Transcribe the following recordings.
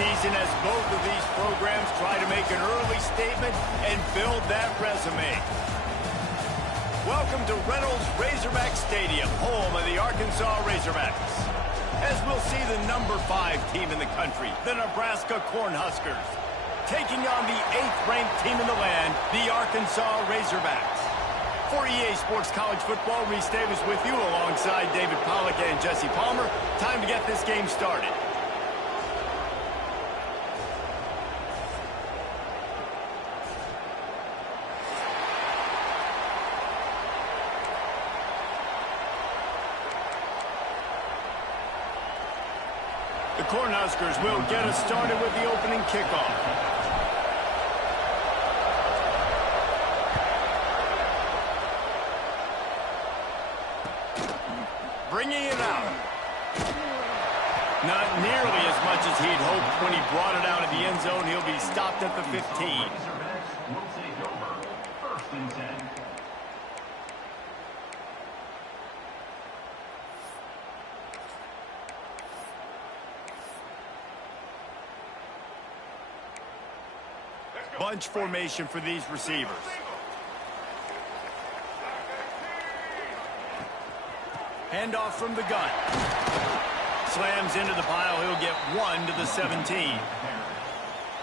season as both of these programs try to make an early statement and build that resume. Welcome to Reynolds Razorback Stadium, home of the Arkansas Razorbacks. As we'll see the number 5 team in the country, the Nebraska Cornhuskers, taking on the 8th-ranked team in the land, the Arkansas Razorbacks. For EA Sports College Football, Reese Davis with you alongside David Pollack and Jesse Palmer. Time to get this game started. The Cornhuskers will get us started with the opening kickoff. Bringing it out. Not nearly as much as he'd hoped when he brought it out of the end zone. He'll be stopped at the 15. Bunch formation for these receivers. Handoff from the gun. Slams into the pile. He'll get 1 to the 17.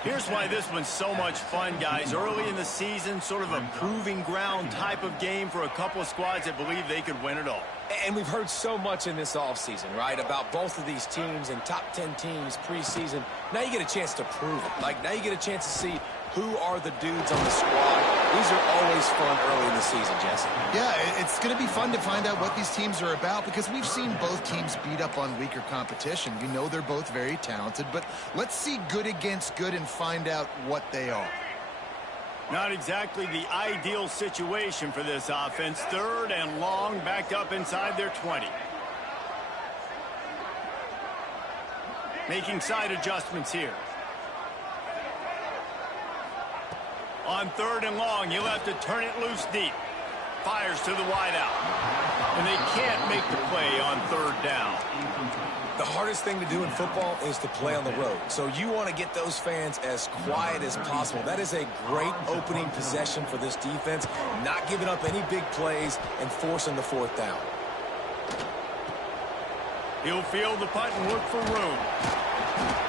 Here's why this one's so much fun, guys. Early in the season, sort of a proving ground type of game for a couple of squads that believe they could win it all. And we've heard so much in this offseason, right, about both of these teams and top 10 teams preseason. Now you get a chance to prove it. Like, now you get a chance to see who are the dudes on the squad. These are always fun early in the season, Jesse. Yeah, it's going to be fun to find out what these teams are about because we've seen both teams beat up on weaker competition. We know they're both very talented, but let's see good against good and find out what they are. Not exactly the ideal situation for this offense. 3rd and long, backed up inside their 20. Making side adjustments here. On 3rd and long, he'll have to turn it loose deep. Fires to the wideout. And they can't make the play on 3rd down. The hardest thing to do in football is to play on the road. So you want to get those fans as quiet as possible. That is a great opening possession for this defense. Not giving up any big plays and forcing the 4th down. He'll field the punt and look for room.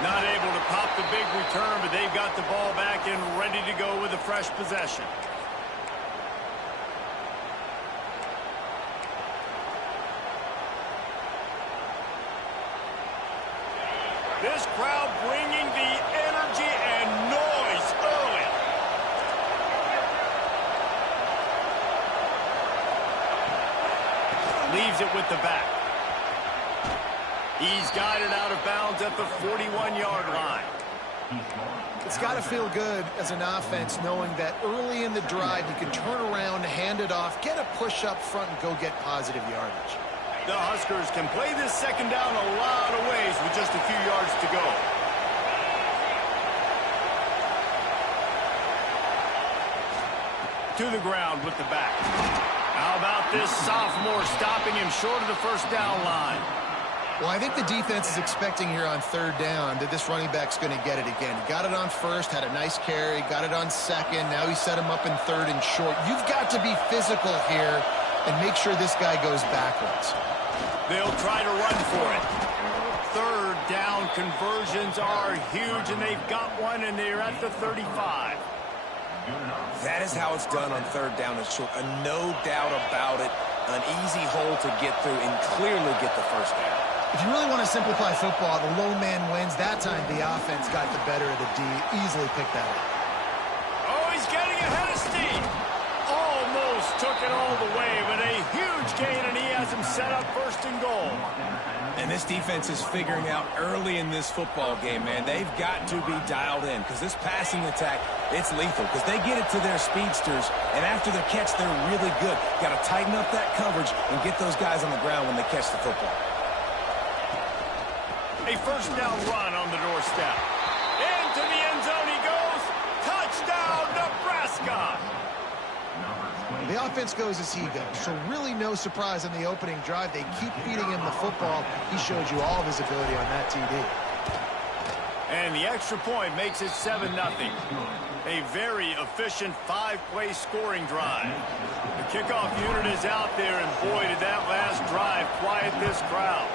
Not able to pop the big return, but they've got the ball back and ready to go with a fresh possession. This crowd bringing the energy and noise early. Leaves it with the back. He's got it out of bounds at the 41-yard line. It's got to feel good as an offense knowing that early in the drive you can turn around, hand it off, get a push up front, and go get positive yardage. The Huskers can play this 2nd down a lot of ways with just a few yards to go. To the ground with the back. How about this sophomore stopping him short of the 1st down line? Well, I think the defense is expecting here on 3rd down that this running back's going to get it again. He got it on 1st, had a nice carry, got it on 2nd. Now he set him up in 3rd and short. You've got to be physical here and make sure this guy goes backwards. They'll try to run for it. 3rd down conversions are huge, and they've got one, and they're at the 35. That is how it's done on 3rd down and short. No doubt about it. An easy hole to get through and clearly get the 1st down. If you really want to simplify football, the low man wins. That time the offense got the better of the D. Easily picked that up. Oh, he's getting ahead of steam. Almost took it all the way, but a huge gain, and he has him set up 1st and goal. And this defense is figuring out early in this football game, man. They've got to be dialed in because this passing attack, it's lethal because they get it to their speedsters, and after the catch, they're really good. Got to tighten up that coverage and get those guys on the ground when they catch the football. A 1st down run on the doorstep. Into the end zone he goes. Touchdown, Nebraska. The offense goes as he goes, so really no surprise in the opening drive. They keep feeding him the football. He showed you all of his ability on that TD. And the extra point makes it 7-0. A very efficient 5-play scoring drive. The kickoff unit is out there, and boy, did that last drive quiet this crowd.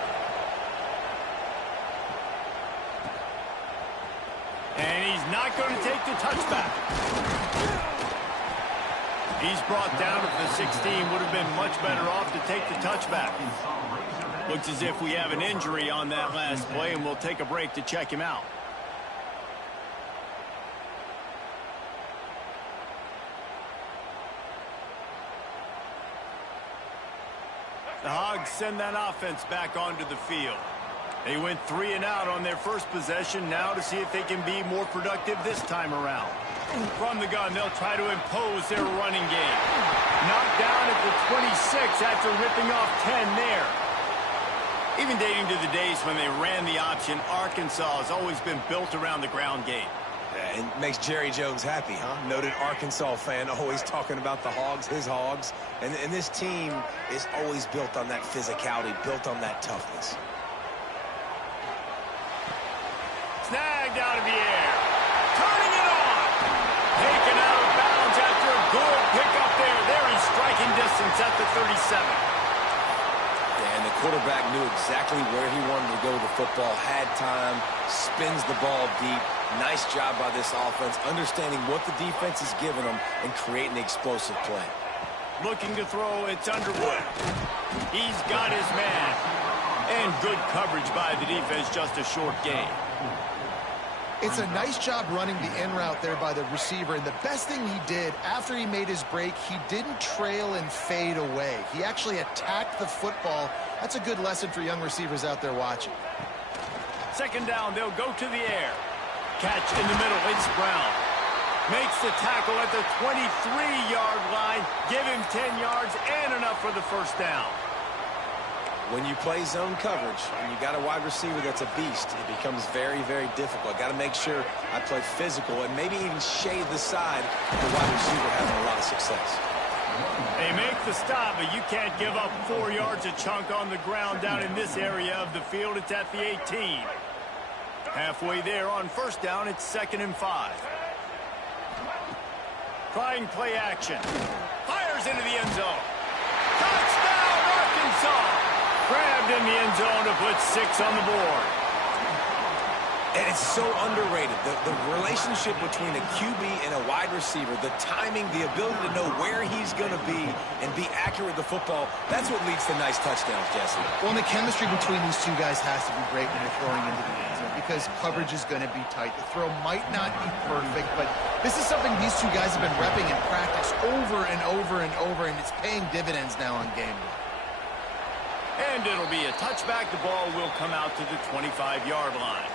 And he's not going to take the touchback. He's brought down at the 16. Would have been much better off to take the touchback. Looks as if we have an injury on that last play, and we'll take a break to check him out. The Hogs send that offense back onto the field. They went 3 and out on their first possession, now to see if they can be more productive this time around. From the gun, they'll try to impose their running game. Knocked down at the 26 after ripping off 10 there. Even dating to the days when they ran the option, Arkansas has always been built around the ground game. Yeah, it makes Jerry Jones happy, huh? Noted Arkansas fan, always talking about the Hogs, his Hogs. And this team is always built on that physicality, built on that toughness. Snagged out of the air. Turning it on. Taken out of bounds after a good pickup there. There in striking distance at the 37. And the quarterback knew exactly where he wanted to go with the football, had time, spins the ball deep. Nice job by this offense, understanding what the defense is giving them and creating the explosive play. Looking to throw, it's Underwood. He's got his man. And good coverage by the defense, just a short gain. It's a nice job running the in route there by the receiver, and the best thing he did after he made his break, he didn't trail and fade away. He actually attacked the football. That's a good lesson for young receivers out there watching. Second down, they'll go to the air. Catch in the middle, it's Brown. Makes the tackle at the 23-yard line. Give him 10 yards and enough for the first down. When you play zone coverage and you got a wide receiver that's a beast, it becomes very, very difficult. Got to make sure I play physical and maybe even shade the side of the wide receiver having a lot of success. They make the stop, but you can't give up 4 yards a chunk on the ground down in this area of the field. It's at the 18. Halfway there on first down, it's 2nd and 5. Trying play action. Fires into the end zone. Touchdown, Arkansas! Grabbed in the end zone to put 6 on the board. And it's so underrated. The relationship between a QB and a wide receiver, the timing, the ability to know where he's going to be and be accurate with the football, that's what leads to nice touchdowns, Jesse. Well, and the chemistry between these two guys has to be great when you're throwing into the end zone because coverage is going to be tight. The throw might not be perfect, but this is something these two guys have been repping in practice over and over and over, and it's paying dividends now on game day. And it'll be a touchback. The ball will come out to the 25-yard line.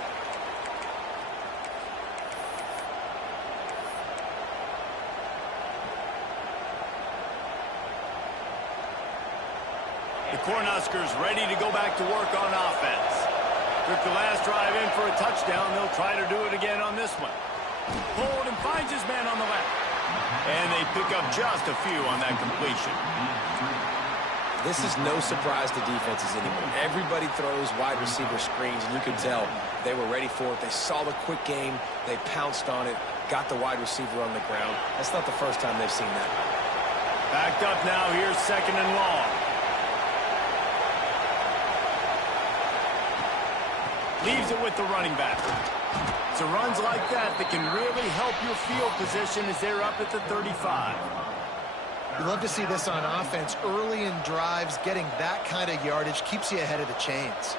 The Cornhuskers ready to go back to work on offense. Took the last drive in for a touchdown. They'll try to do it again on this one. Pulled and finds his man on the left. And they pick up just a few on that completion. This is no surprise to defenses anymore. Everybody throws wide receiver screens, and you can tell they were ready for it. They saw the quick game. They pounced on it, got the wide receiver on the ground. That's not the first time they've seen that. Backed up now. Here's 2nd and long. Leaves it with the running back. So runs like that can really help your field position as they're up at the 35. You love to see this on offense. Early in drives, getting that kind of yardage keeps you ahead of the chains.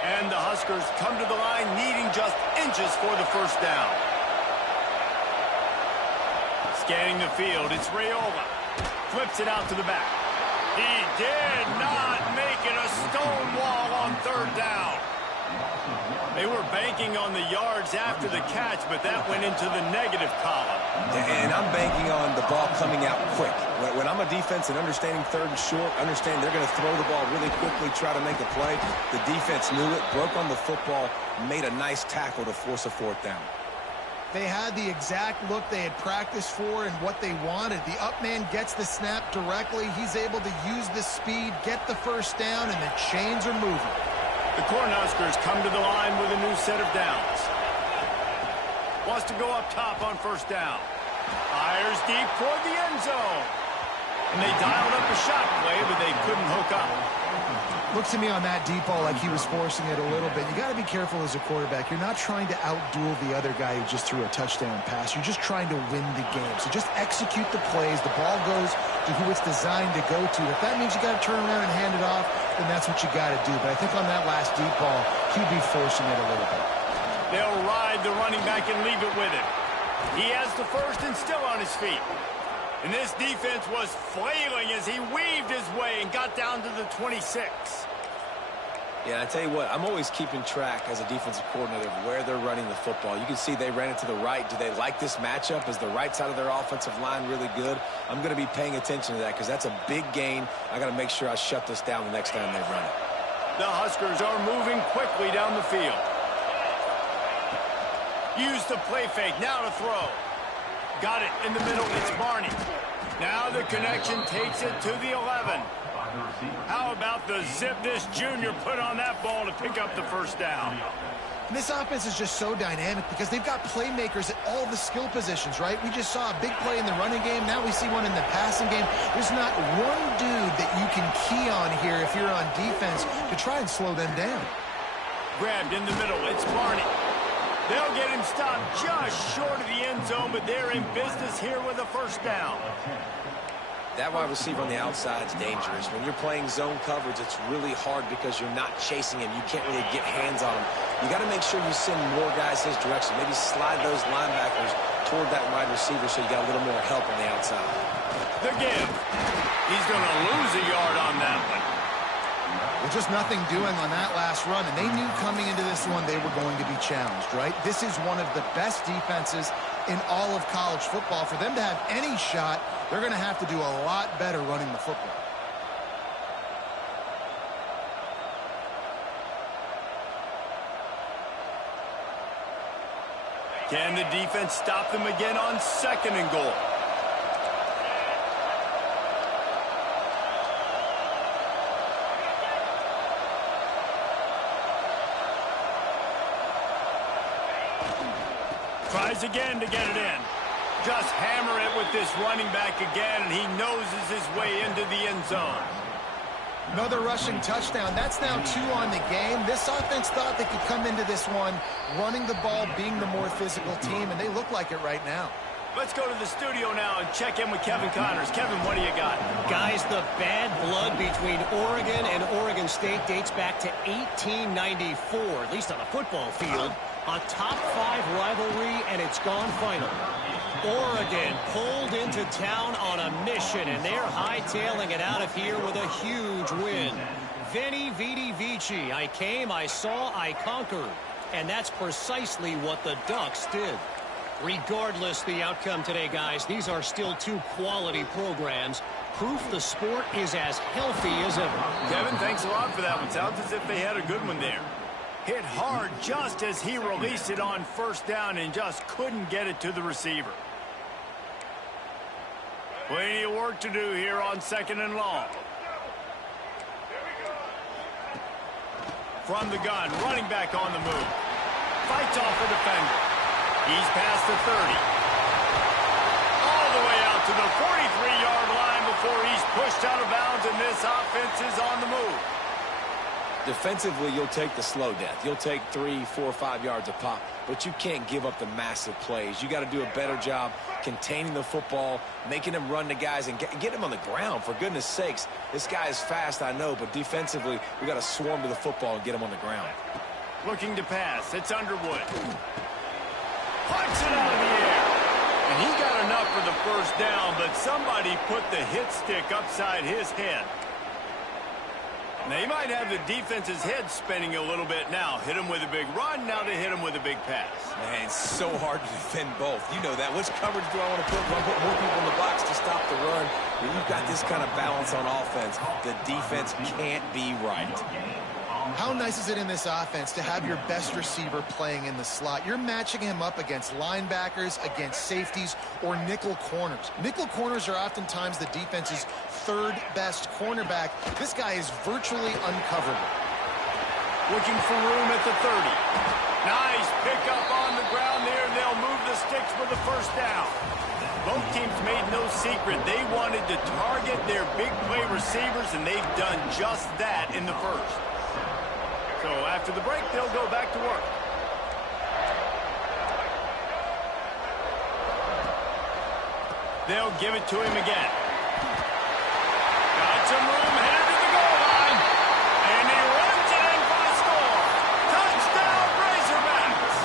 And the Huskers come to the line needing just inches for the first down. Scanning the field, it's Raiola. Flips it out to the back. He did not make it a stone wall on 3rd down. They were banking on the yards after the catch, but that went into the negative column. And I'm banking on the ball coming out quick. When I'm a defense and understanding 3rd and short, understand they're going to throw the ball really quickly, try to make a play. The defense knew it, broke on the football, made a nice tackle to force a 4th down. They had the exact look they had practiced for and what they wanted. The up man gets the snap directly. He's able to use the speed, get the first down, and the chains are moving. The Cornhuskers come to the line with a new set of downs. Wants to go up top on first down. Fires deep toward the end zone. And they dialed up a shot play, but they couldn't hook up. Looks to me on that deep ball like he was forcing it a little bit. You got to be careful as a quarterback. You're not trying to outduel the other guy who just threw a touchdown pass. You're just trying to win the game. So just execute the plays. The ball goes to who it's designed to go to. If that means you got to turn around and hand it off, then that's what you got to do. But I think on that last deep ball, he'd be forcing it a little bit. They'll ride the running back and leave it with him. He has the first and still on his feet. And this defense was flailing as he weaved his way and got down to the 26. Yeah, I tell you what, I'm always keeping track as a defensive coordinator of where they're running the football. You can see they ran it to the right. Do they like this matchup? Is the right side of their offensive line really good? I'm going to be paying attention to that because that's a big gain. I got to make sure I shut this down the next time they run it. The Huskers are moving quickly down the field. Use the play fake, now to throw. Got it in the middle, it's Barney. Now the connection takes it to the 11. How about the zip this junior put on that ball to pick up the first down? And this offense is just so dynamic because they've got playmakers at all the skill positions, right? We just saw a big play in the running game. Now we see one in the passing game. There's not one dude that you can key on here if you're on defense to try and slow them down. Grabbed in the middle, it's Barney. They'll get him stopped just short of the end zone, but they're in business here with a first down. That wide receiver on the outside is dangerous. When you're playing zone coverage, it's really hard because you're not chasing him. You can't really get hands on him. You got to make sure you send more guys his direction. Maybe slide those linebackers toward that wide receiver so you got a little more help on the outside. The give. He's going to lose a yard on that one. Well, just nothing doing on that last run, and they knew coming into this one they were going to be challenged, right? This is one of the best defenses in all of college football. For them to have any shot, they're going to have to do a lot better running the football. Can the defense stop them again on second and goal? Tries again to get it in. Just hammer it with this running back again, and he noses his way into the end zone. Another rushing touchdown. That's now 2 on the game. This offense thought they could come into this one running the ball, being the more physical team, and they look like it right now. Let's go to the studio now and check in with Kevin Connors. Kevin, what do you got? Guys, the bad blood between Oregon and Oregon State dates back to 1894, at least on the football field. A top-5 rivalry, and it's gone final. Oregon pulled into town on a mission, and they're hightailing it out of here with a huge win. Veni, vidi, vici. I came, I saw, I conquered. And that's precisely what the Ducks did. Regardless the outcome today, guys, these are still 2 quality programs. Proof the sport is as healthy as ever. Kevin, thanks a lot for that one. Sounds as if they had a good one there. Hit hard just as he released it on first down and just couldn't get it to the receiver. Plenty of work to do here on second and long. From the gun, running back on the move. Fights off a defender. He's past the 30. All the way out to the 43-yard line before he's pushed out of bounds, and this offense is on the move. Defensively, you'll take the slow death. You'll take 3, 4, 5 yards a pop, but you can't give up the massive plays. You got to do a better job containing the football, making them run the guys, and get him on the ground, for goodness sakes. This guy is fast, I know, but defensively, we got to swarm to the football and get him on the ground. Looking to pass. It's Underwood. Punch it out of the air. And he got enough for the first down, but somebody put the hit stick upside his head. They might have the defense's head spinning a little bit now. Hit him with a big run, now they hit him with a big pass. Man, it's so hard to defend both. You know that. Which coverage do I want to put? Do I put more people in the box to stop the run? When you've got this kind of balance on offense, the defense can't be right. How nice is it in this offense to have your best receiver playing in the slot? You're matching him up against linebackers, against safeties, or nickel corners. Nickel corners are oftentimes the defense's 3rd best cornerback. This guy is virtually uncoverable. Looking for room at the 30. Nice pickup on the ground there. They'll move the sticks for the first down. Both teams made no secret. They wanted to target their big play receivers, and they've done just that in the first. So after the break, they'll go back to work. They'll give it to him again. Got some room, headed to the goal line. And he runs it in for the score. Touchdown, Razorbacks.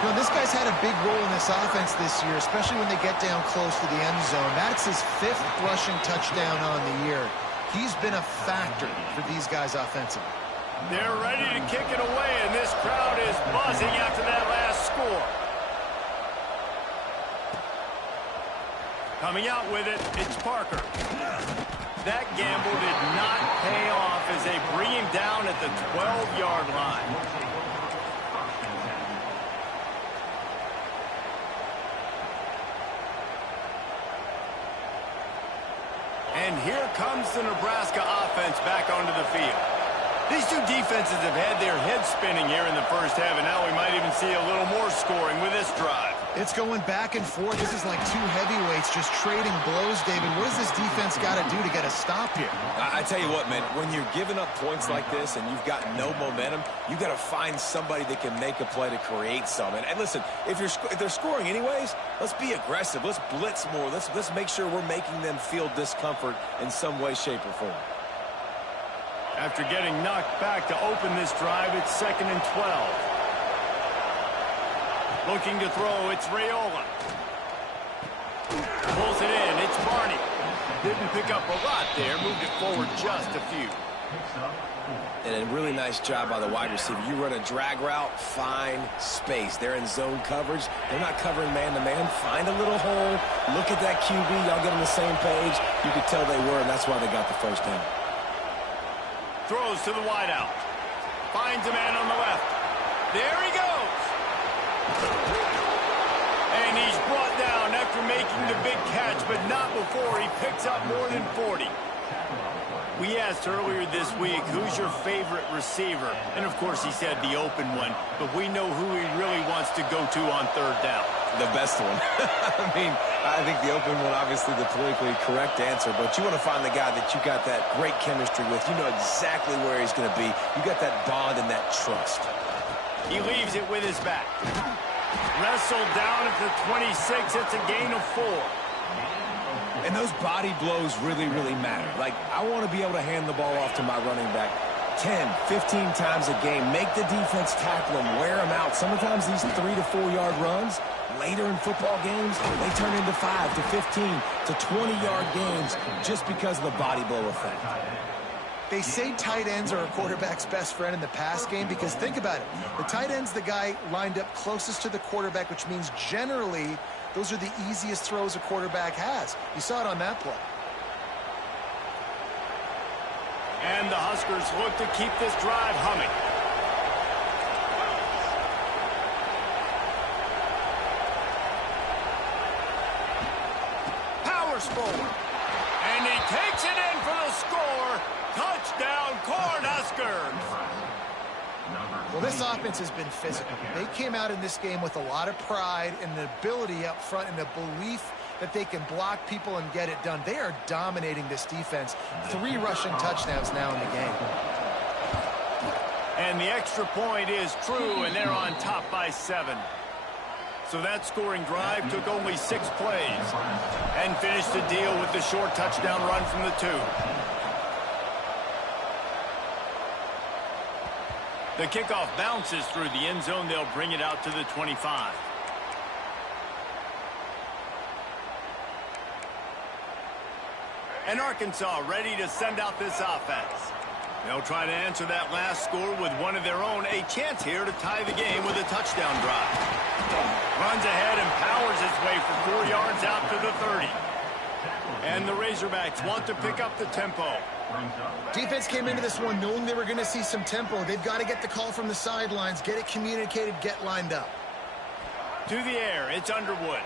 You know, this guy's had a big role in this offense this year, especially when they get down close to the end zone. That's his 5th rushing touchdown on the year. He's been a factor for these guys offensively. They're ready to kick it away, and this crowd is buzzing after that last score. Coming out with it, it's Parker. That gamble did not pay off as they bring him down at the 12-yard line. And here comes the Nebraska offense back onto the field. These two defenses have had their heads spinning here in the first half, and now we might even see a little more scoring with this drive. It's going back and forth. This is like two heavyweights just trading blows, David. What does this defense got to do to get a stop here? I tell you what, man, when you're giving up points like this and you've got no momentum, you got to find somebody that can make a play to create some. And listen, if they're scoring anyways, let's be aggressive. Let's blitz more. Let's make sure we're making them feel discomfort in some way, shape, or form. After getting knocked back to open this drive, it's 2nd and 12. Looking to throw, it's Raiola. Pulls it in, it's Barney. Didn't pick up a lot there, moved it forward just a few. And a really nice job by the wide receiver. You run a drag route, find space. They're in zone coverage. They're not covering man-to-man. Find a little hole. Look at that QB. Y'all get on the same page. You could tell they were, and that's why they got the first down. Throws to the wideout. Finds a man on the left. There he goes. And he's brought down after making the big catch, but not before he picks up more than 40. We asked earlier this week, who's your favorite receiver? And, of course, he said the open one, but we know who he really wants to go to on 3rd down. The best one. I mean, I think the open one, obviously the politically correct answer, but you want to find the guy that you got that great chemistry with. You know exactly where he's going to be. You got that bond and that trust. He leaves it with his back. Wrestled down at the 26. It's a gain of 4. And those body blows really, really matter. Like, I want to be able to hand the ball off to my running back 10, 15 times a game. Make the defense tackle them, wear them out. Sometimes these 3 to 4 yard runs, later in football games, they turn into 5 to 15 to 20-yard games just because of the body blow effect. They say tight ends are a quarterback's best friend in the pass game because think about it. The tight end's the guy lined up closest to the quarterback, which means generally those are the easiest throws a quarterback has. You saw it on that play. And the Huskers look to keep this drive humming. Powers forward. And he takes it in for the score. Touchdown, Cornhuskers. Well, this offense has been physical. They came out in this game with a lot of pride and an ability up front and a belief that they can block people and get it done. They are dominating this defense. 3 rushing touchdowns now in the game. And the extra point is true, and they're on top by 7. So that scoring drive took only 6 plays and finished the deal with the short touchdown run from the 2. The kickoff bounces through the end zone. They'll bring it out to the 25. And Arkansas ready to send out this offense. They'll try to answer that last score with one of their own. A chance here to tie the game with a touchdown drive. Runs ahead and powers his way for 4 yards out to the 30. And the Razorbacks want to pick up the tempo. Defense came into this one knowing they were going to see some tempo. They've got to get the call from the sidelines, get it communicated, get lined up. To the air, it's Underwood.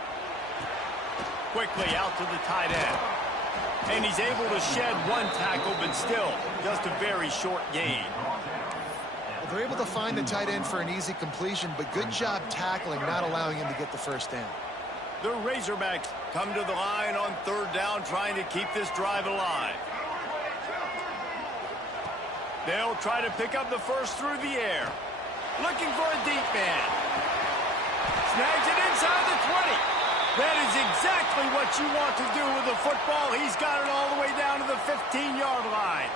Quickly out to the tight end. And he's able to shed 1 tackle, but still just a very short gain. They're able to find the tight end for an easy completion, but good job tackling, not allowing him to get the first down. The Razorbacks come to the line on third down, trying to keep this drive alive. They'll try to pick up the first through the air. Looking for a deep man. Snags it inside the 20. That is exactly what you want to do with the football. He's got it all the way down to the 15-yard line.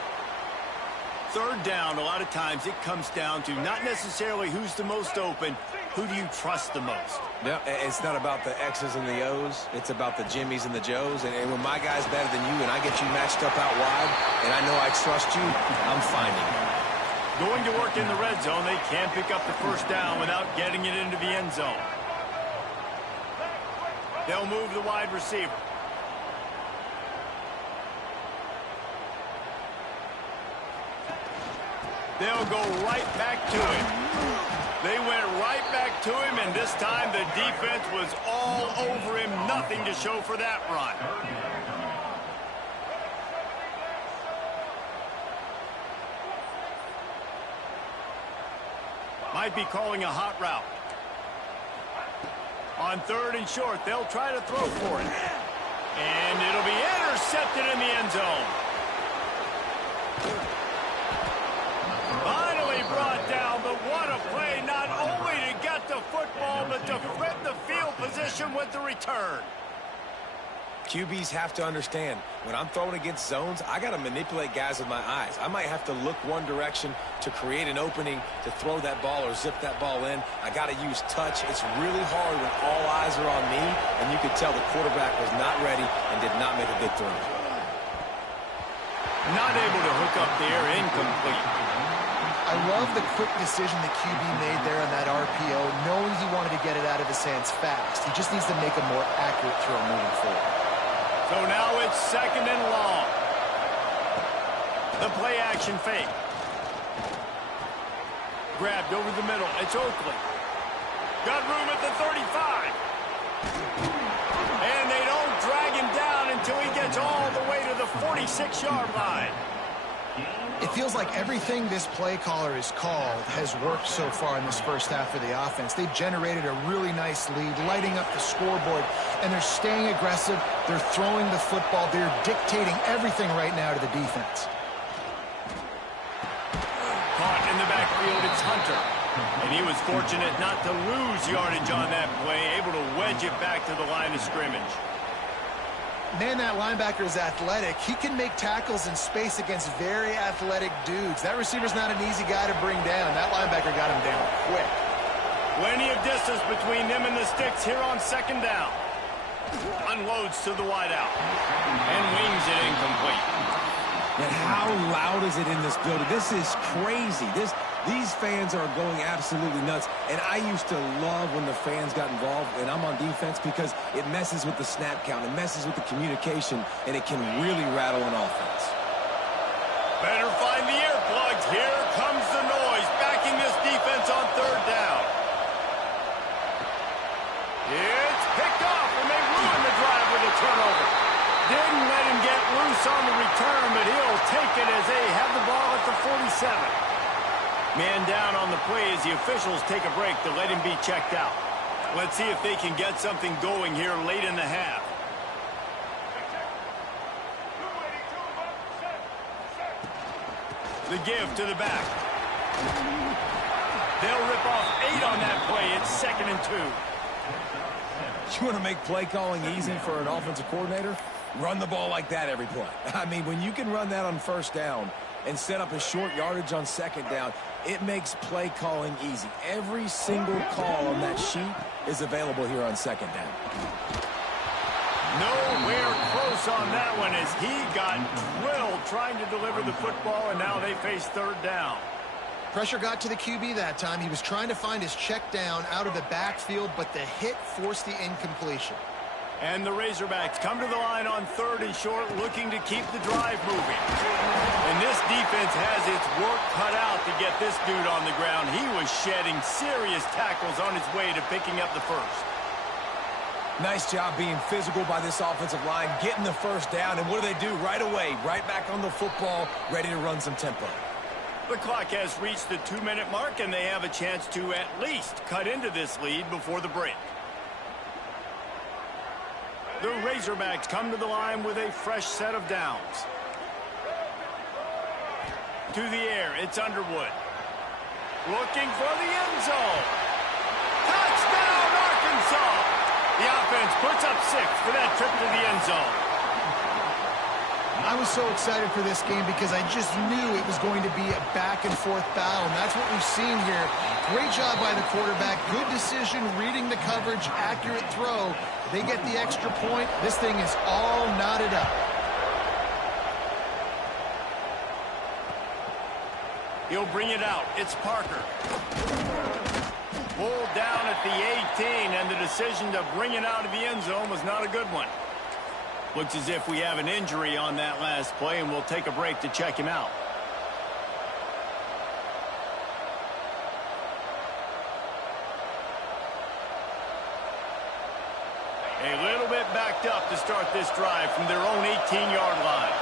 Third down, a lot of times it comes down to not necessarily who's the most open, who do you trust the most? Yeah, it's not about the X's and the O's. It's about the Jimmies and the Joes. And when my guy's better than you and I get you matched up out wide and I know I trust you, I'm finding it. Going to work in the red zone, they can't pick up the first down without getting it into the end zone. They'll move the wide receiver. They'll go right back to him. They went right back to him, and this time the defense was all over him. Nothing to show for that run. Might be calling a hot route. On third and short, they'll try to throw for it. And it'll be intercepted in the end zone. Finally brought down, but what a play, not only to get the football, but to flip the field position with the return. QBs have to understand, when I'm throwing against zones, I got to manipulate guys with my eyes. I might have to look one direction to create an opening to throw that ball or zip that ball in. I got to use touch. It's really hard when all eyes are on me, and you could tell the quarterback was not ready and did not make a good throw. Not able to hook up there, incomplete. I love the quick decision the QB made there on that RPO, knowing he wanted to get it out of his hands fast. He just needs to make a more accurate throw moving forward. So now it's second and long. The play action fake. Grabbed over the middle. It's Oakley. Got room at the 35. And they don't drag him down until he gets all the way to the 46-yard line. It feels like everything this play caller has called has worked so far in this first half of the offense. They've generated a really nice lead, lighting up the scoreboard, and they're staying aggressive. They're throwing the football. They're dictating everything right now to the defense. Caught in the backfield, it's Hunter. And he was fortunate not to lose yardage on that play, able to wedge it back to the line of scrimmage. Man, that linebacker is athletic. He can make tackles in space against very athletic dudes. That receiver's not an easy guy to bring down. That linebacker got him down quick. Plenty of distance between them and the sticks here on second down. Unloads to the wideout. And wings it incomplete. And how loud is it in this building? This is crazy. These fans are going absolutely nuts. And I used to love when the fans got involved, and I'm on defense, because it messes with the snap count. It messes with the communication, and it can really rattle an offense. Better find the earplugs. Here comes the noise, backing this defense on third down. It's picked off, and they ruin the drive with a turnover. Didn't let him get loose on the return, but he'll take it as they have the ball at the 47. Man down on the play as the officials take a break to let him be checked out. Let's see if they can get something going here late in the half. The give to the back. They'll rip off 8 on that play. It's second and 2. You want to make play calling easy for an offensive coordinator? Run the ball like that every play. I mean, when you can run that on first down and set up a short yardage on second down, it makes play calling easy. Every single call on that sheet is available here on second down. Nowhere close on that one as he got drilled trying to deliver the football, and now they face third down. Pressure got to the QB that time. He was trying to find his check down out of the backfield, but the hit forced the incompletion. And the Razorbacks come to the line on third and short, looking to keep the drive moving. And this defense has its work cut out to get this dude on the ground. He was shedding serious tackles on his way to picking up the first. Nice job being physical by this offensive line, getting the first down, and what do? Right away, right back on the football, ready to run some tempo. The clock has reached the 2-minute mark, and they have a chance to at least cut into this lead before the break. The Razorbacks come to the line with a fresh set of downs. To the air, it's Underwood. Looking for the end zone. Touchdown, Arkansas! The offense puts up 6 for that trip to the end zone. I was so excited for this game because I just knew it was going to be a back-and-forth battle, and that's what we've seen here. Great job by the quarterback. Good decision, reading the coverage, accurate throw. They get the extra point. This thing is all knotted up. He'll bring it out. It's Parker. Pulled down at the 18, and the decision to bring it out of the end zone was not a good one. Looks as if we have an injury on that last play, and we'll take a break to check him out. A little bit backed up to start this drive from their own 18-yard line.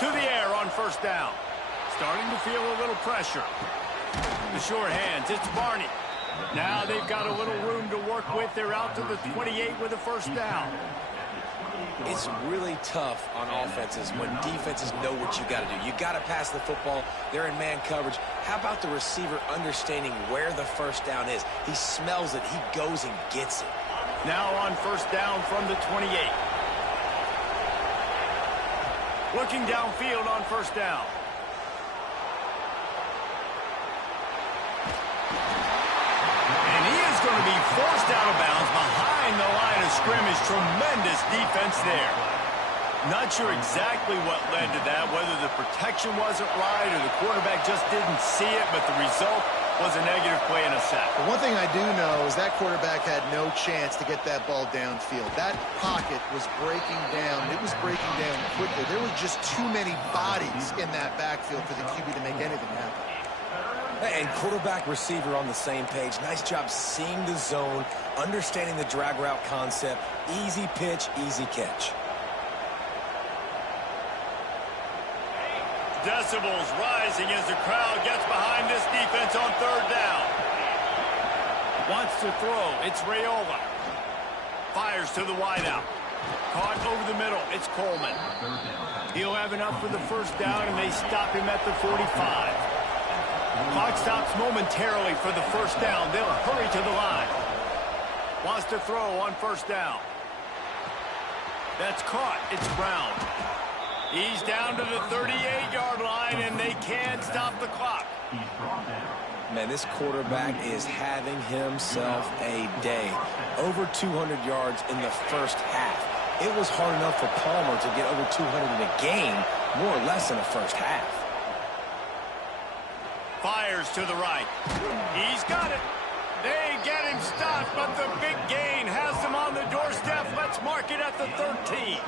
To the air on first down. Starting to feel a little pressure. The short hands, it's Barney. Now they've got a little room to work with. They're out to the 28 with a first down. It's really tough on offenses when defenses know what you got to do. You got to pass the football. They're in man coverage. How about the receiver understanding where the first down is? He smells it. He goes and gets it. Now on first down from the 28. Looking downfield on first down. And he is going to be forced out of bounds behind the line of scrimmage. Tremendous defense there. Not sure exactly what led to that, whether the protection wasn't right or the quarterback just didn't see it, but the result was a negative play and a sack. But one thing I do know is that quarterback had no chance to get that ball downfield. That pocket was breaking down. It was breaking down quickly. There were just too many bodies in that backfield for the QB to make anything happen. And quarterback receiver on the same page. Nice job seeing the zone, understanding the drag route concept. Easy pitch, easy catch. Decibels rising as the crowd gets behind this defense on third down. Wants to throw. It's Raiola. Fires to the wideout. Caught over the middle. It's Coleman. He'll have enough for the first down, and they stop him at the 45. Clock stops momentarily for the first down. They'll hurry to the line. Wants to throw on first down. That's caught. It's Brown. He's down to the 38-yard line, and they can't stop the clock. Man, this quarterback is having himself a day. Over 200 yards in the first half. It was hard enough for Palmer to get over 200 in a game, more or less in the first half. Fires to the right. He's got it. They get him stopped, but the big gain has them on the doorstep. Let's mark it at the 13.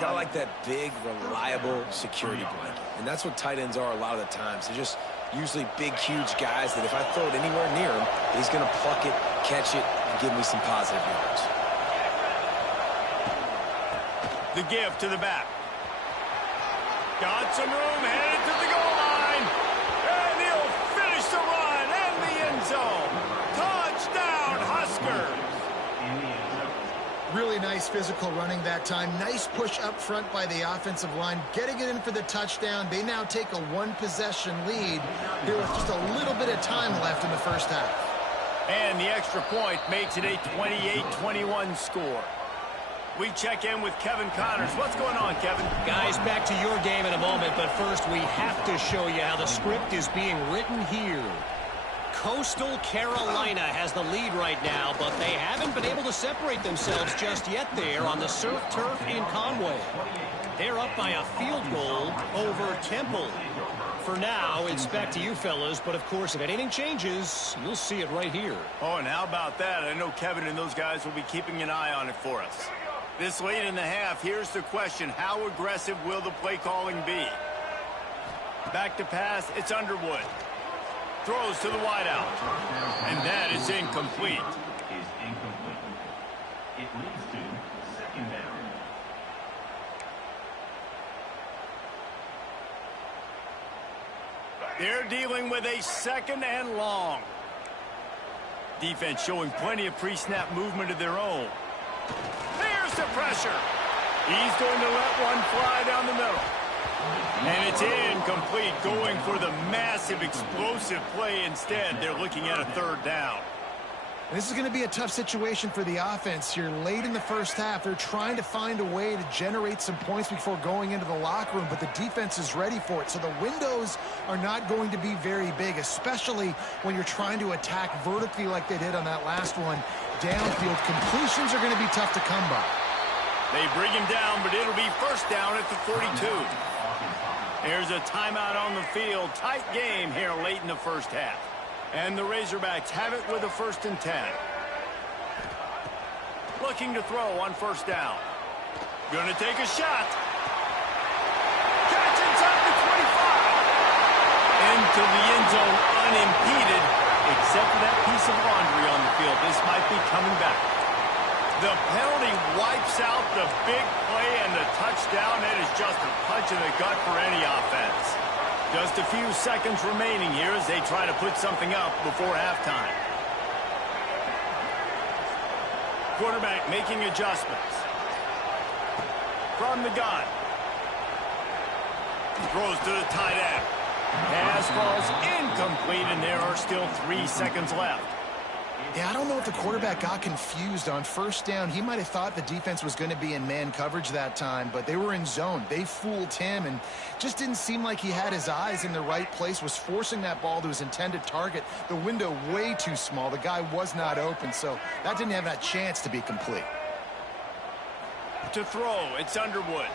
Got like that big, reliable security blanket. And that's what tight ends are a lot of the times. They're just usually big, huge guys that if I throw it anywhere near him, he's going to pluck it, catch it, and give me some positive yards. The give to the back. Got some room, headed to the goal line. And he'll finish the run in the end zone. Touchdown, Huskers. Really nice physical running that time. Nice push up front by the offensive line. Getting it in for the touchdown. They now take a one-possession lead here with just a little bit of time left in the first half. And the extra point makes it a 28-21 score. We check in with Kevin Connors. What's going on, Kevin? Guys, back to your game in a moment, but first we have to show you how the script is being written here. Coastal Carolina has the lead right now, but they haven't been able to separate themselves just yet there on the surf turf in Conway. They're up by a field goal over Temple. For now, it's back to you fellas, but of course, if anything changes, you'll see it right here. Oh, and how about that? I know Kevin and those guys will be keeping an eye on it for us. This late in the half, here's the question. How aggressive will the play calling be? Back to pass, it's Underwood. Throws to the wideout. And that is incomplete. It leads to second down. They're dealing with a 2nd and long. Defense showing plenty of pre-snap movement of their own. There's the pressure. He's going to let one fly down the middle. And it's incomplete, going for the massive explosive play instead. They're looking at a 3rd down. This is going to be a tough situation for the offense here. Late in the first half, they're trying to find a way to generate some points before going into the locker room, but the defense is ready for it. So the windows are not going to be very big, especially when you're trying to attack vertically like they did on that last one. Downfield completions are going to be tough to come by. They bring him down, but it'll be 1st down at the 42. There's a timeout on the field. Tight game here late in the first half. And the Razorbacks have it with a 1st and 10. Looking to throw on 1st down. Gonna take a shot. Catch inside the 25. Into the end zone unimpeded, except for that piece of laundry on the field. This might be coming back. The penalty wipes out the big play and the touchdown. That is just a punch in the gut for any offense. Just a few seconds remaining here as they try to put something up before halftime. Quarterback making adjustments. From the gun. Throws to the tight end. Pass falls incomplete, and there are still 3 seconds left. Yeah, I don't know if the quarterback got confused on 1st down. He might have thought the defense was going to be in man coverage that time, but they were in zone. They fooled him and just didn't seem like he had his eyes in the right place, was forcing that ball to his intended target. The window way too small. The guy was not open, so that didn't have that chance to be complete. To throw, it's Underwood.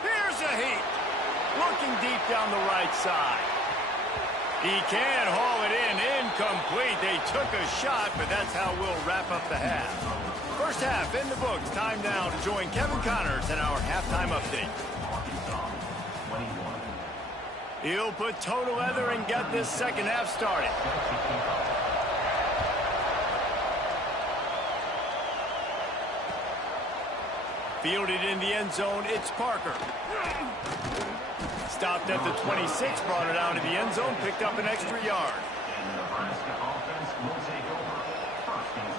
Here's a heat. Looking deep down the right side. He can haul it in. Incomplete. They took a shot, but that's how we'll wrap up the half. First half in the books. Time now to join Kevin Connors in our halftime update. He'll put toe to leather and get this 2nd half started. Fielded in the end zone, it's Parker. Stopped at the 26, brought it out of the end zone, picked up an extra yard. Nebraska offense will take over 1st and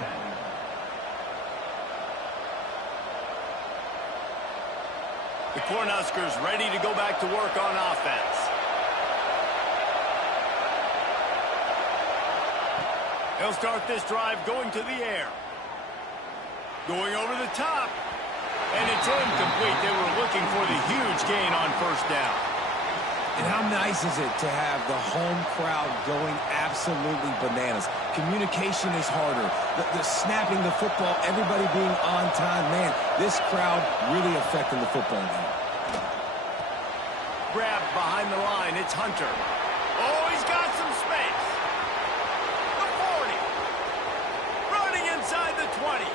10. The Cornhuskers ready to go back to work on offense. They'll start this drive going to the air. Going over the top. And it's incomplete. They were looking for the huge gain on 1st down. And how nice is it to have the home crowd going absolutely bananas? Communication is harder. The snapping the football, everybody being on time. Man, this crowd really affecting the football game. Grab behind the line. It's Hunter. Oh, he's got some space. The 40. Running inside the 20.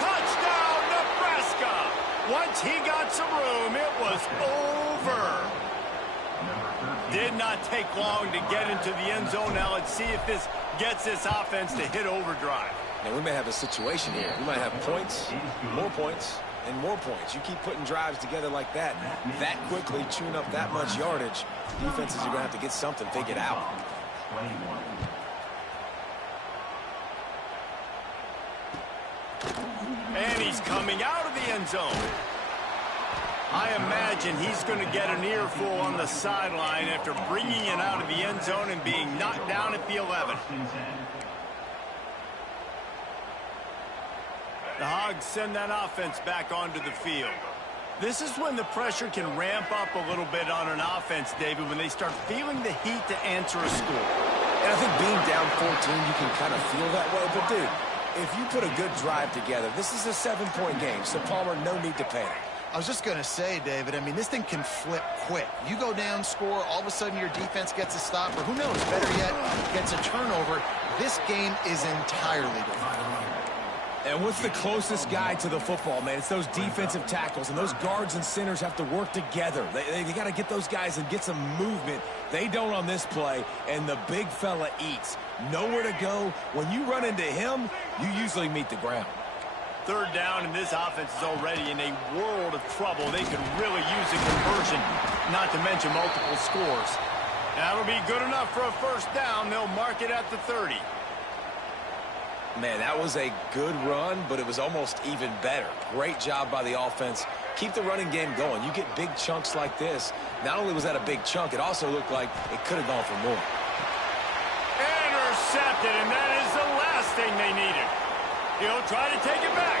Touchdown, Nebraska. Once he got some room, it was over. Did not take long to get into the end zone. Now let's see if this gets this offense to hit overdrive. Now we may have a situation here. We might have points, and more points. You keep putting drives together like that quickly, chewing up that much yardage, defenses are going to have to get something figured out. 21. And he's coming out of the end zone. I imagine he's going to get an earful on the sideline after bringing it out of the end zone and being knocked down at the 11. The Hogs send that offense back onto the field. This is when the pressure can ramp up a little bit on an offense, David, when they start feeling the heat to answer a score. And I think being down 14, you can kind of feel that way. But, dude, if you put a good drive together, this is a 7-point game, so Palmer, no need to panic. I was just going to say, David, I mean, this thing can flip quick. You go down, score, all of a sudden your defense gets a stop, or who knows, better yet, gets a turnover. This game is entirely different. And what's the closest guy to the football, man? It's those defensive tackles, and those guards and centers have to work together. They got to get those guys and get some movement. They don't on this play, and the big fella eats. Nowhere to go. When you run into him, you usually meet the ground. Third down, and this offense is already in a world of trouble. They could really use a conversion, not to mention multiple scores. That'll be good enough for a first down. They'll mark it at the 30. Man, that was a good run, but it was almost even better. Great job by the offense. Keep the running game going. You get big chunks like this. Not only was that a big chunk, it also looked like it could have gone for more. Intercepted, and that is the last thing they needed. He'll try to take it back.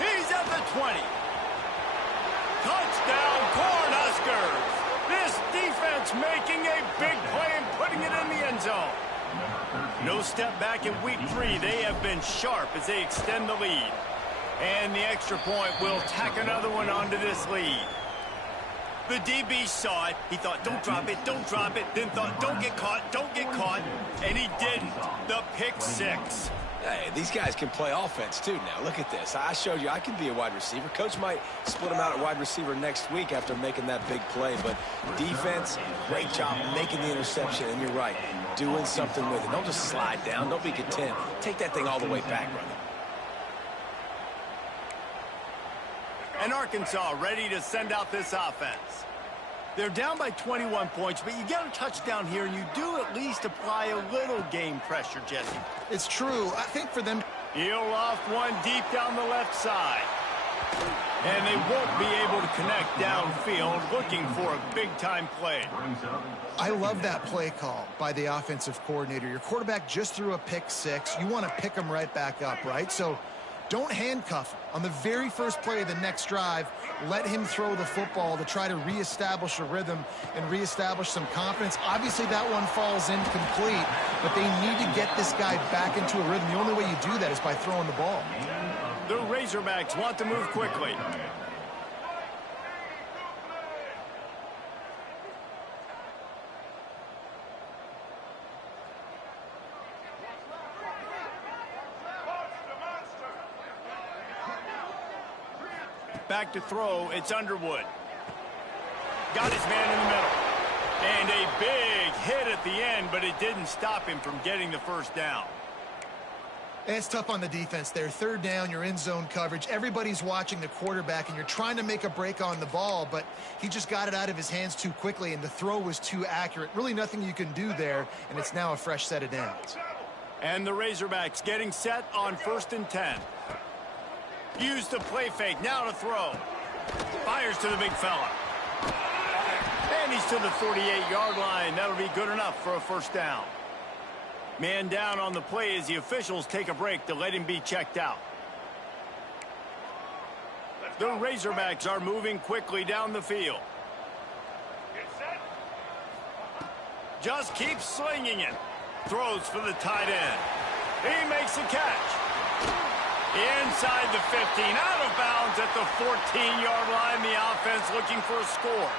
He's at the 20. Touchdown, Cornhuskers. This defense making a big play and putting it in the end zone. No step back in week 3. They have been sharp as they extend the lead. And the extra point will tack another one onto this lead. The DB saw it. He thought, don't drop it, don't drop it. Then thought, don't get caught, don't get caught. And he didn't. The pick 6. Hey, these guys can play offense, too, now. Look at this. I showed you I can be a wide receiver. Coach might split him out at wide receiver next week after making that big play. But defense, great job making the interception. And you're right, doing something with it. Don't just slide down. Don't be content. Take that thing all the way back, brother. And Arkansas ready to send out this offense. They're down by 21 points, but you get a touchdown here, and you do at least apply a little game pressure, Jesse. It's true. I think for them... He'll loft one deep down the left side. And they won't be able to connect downfield, looking for a big-time play. I love that play call by the offensive coordinator. Your quarterback just threw a pick 6. You want to pick him right back up, right? So don't handcuff him. On the very first play of the next drive, let him throw the football to try to reestablish a rhythm and reestablish some confidence. Obviously, that one falls incomplete, but they need to get this guy back into a rhythm. The only way you do that is by throwing the ball. The Razorbacks want to move quickly. Back to throw, it's Underwood. Got his man in the middle. And a big hit at the end, but it didn't stop him from getting the first down. It's tough on the defense there. Third down, you're in zone coverage. Everybody's watching the quarterback, and you're trying to make a break on the ball, but he just got it out of his hands too quickly, and the throw was too accurate. Really nothing you can do there, and it's now a fresh set of downs. And the Razorbacks getting set on 1st and 10. Use the play fake, now to throw. Fires to the big fella. And he's to the 48-yard line. That'll be good enough for a first down. Man down on the play as the officials take a break to let him be checked out. The Razorbacks are moving quickly down the field. Just keeps slinging it. Throws for the tight end. He makes the catch. Inside the 15, out of bounds at the 14-yard line. The offense looking for a score.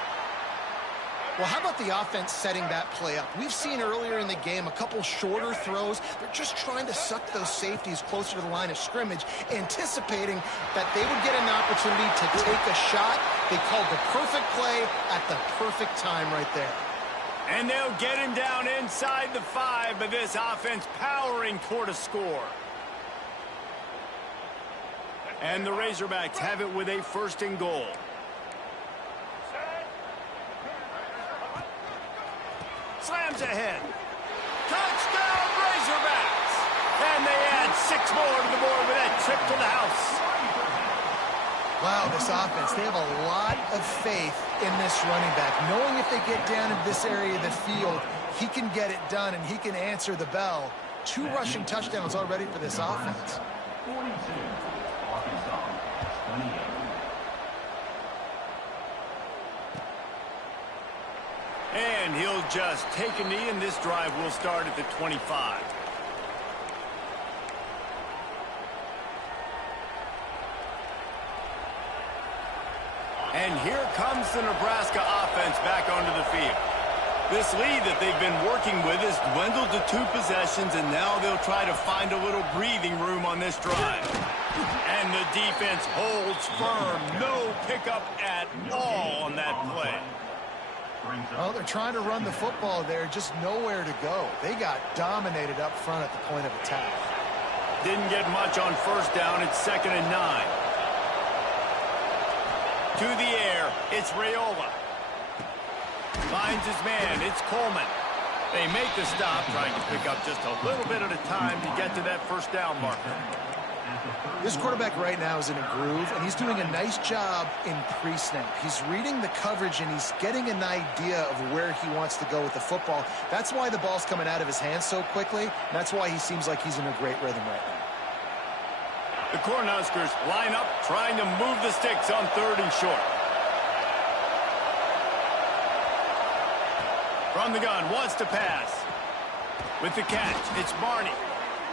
Well, how about the offense setting that play up? We've seen earlier in the game a couple shorter throws. They're just trying to suck those safeties closer to the line of scrimmage, anticipating that they would get an opportunity to take a shot. They called the perfect play at the perfect time right there. And they'll get him down inside the 5, but this offense powering toward a score. And the Razorbacks have it with a 1st and goal. Slams ahead. Touchdown, Razorbacks! And they add 6 more to the board with that trip to the house. Wow, this offense, they have a lot of faith in this running back. Knowing if they get down in this area of the field, he can get it done and he can answer the bell. 2 rushing touchdowns already for this offense. 42. Arkansas, 28. And he'll just take a knee, and this drive will start at the 25. And here comes the Nebraska offense back onto the field. This lead that they've been working with has dwindled to 2 possessions, and now they'll try to find a little breathing room on this drive. And the defense holds firm. No pickup at all on that play. Well, they're trying to run the football there, just nowhere to go. They got dominated up front at the point of attack. Didn't get much on first down. It's 2nd and 9. To the air, it's Raiola. Finds his man, it's Coleman. They make the stop, trying to pick up just a little bit at a time to get to that first down marker. This quarterback right now is in a groove, and he's doing a nice job in pre-snap. He's reading the coverage, and he's getting an idea of where he wants to go with the football. That's why the ball's coming out of his hands so quickly. That's why he seems like he's in a great rhythm right now. The Cornhuskers line up, trying to move the sticks on 3rd and short. From the gun, wants to pass. With the catch, it's Barney.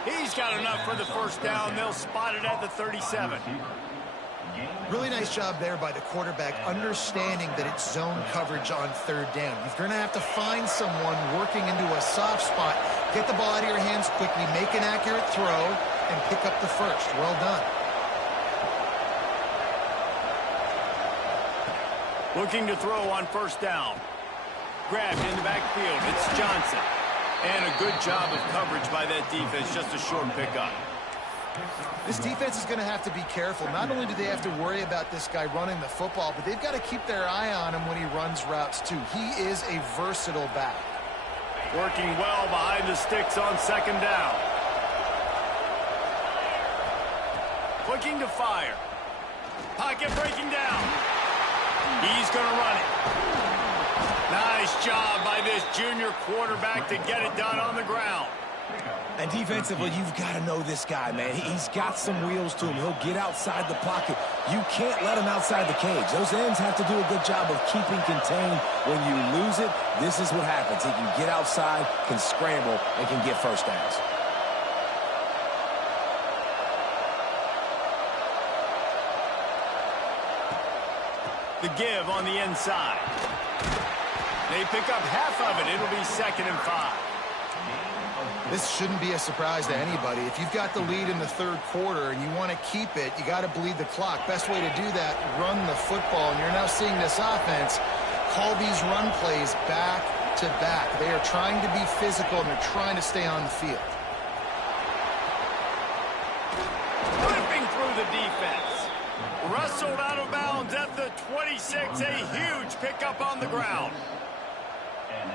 He's got enough for the first down. They'll spot it at the 37. Really nice job there by the quarterback, understanding that it's zone coverage on 3rd down. You're going to have to find someone working into a soft spot, get the ball out of your hands quickly, make an accurate throw, and pick up the first. Well done. Looking to throw on first down. Grabbed in the backfield. It's Johnson. And a good job of coverage by that defense. Just a short pickup. This defense is going to have to be careful. Not only do they have to worry about this guy running the football, but they've got to keep their eye on him when he runs routes too. He is a versatile back. Working well behind the sticks on 2nd down. Looking to fire. Pocket breaking down. He's going to run it. Nice job by this junior quarterback to get it done on the ground. And defensively, you've got to know this guy, man. He's got some wheels to him. He'll get outside the pocket. You can't let him outside the cage. Those ends have to do a good job of keeping contained. When you lose it, this is what happens. He can get outside, can scramble, and can get first downs. The give on the inside. They pick up half of it. It'll be 2nd and 5. This shouldn't be a surprise to anybody. If you've got the lead in the 3rd quarter and you want to keep it, you got to bleed the clock. Best way to do that, run the football. And you're now seeing this offense call these run plays back to back. They are trying to be physical, and they're trying to stay on the field. Ripping through the defense. Wrestled out of bounds at the 26. A huge pickup on the ground.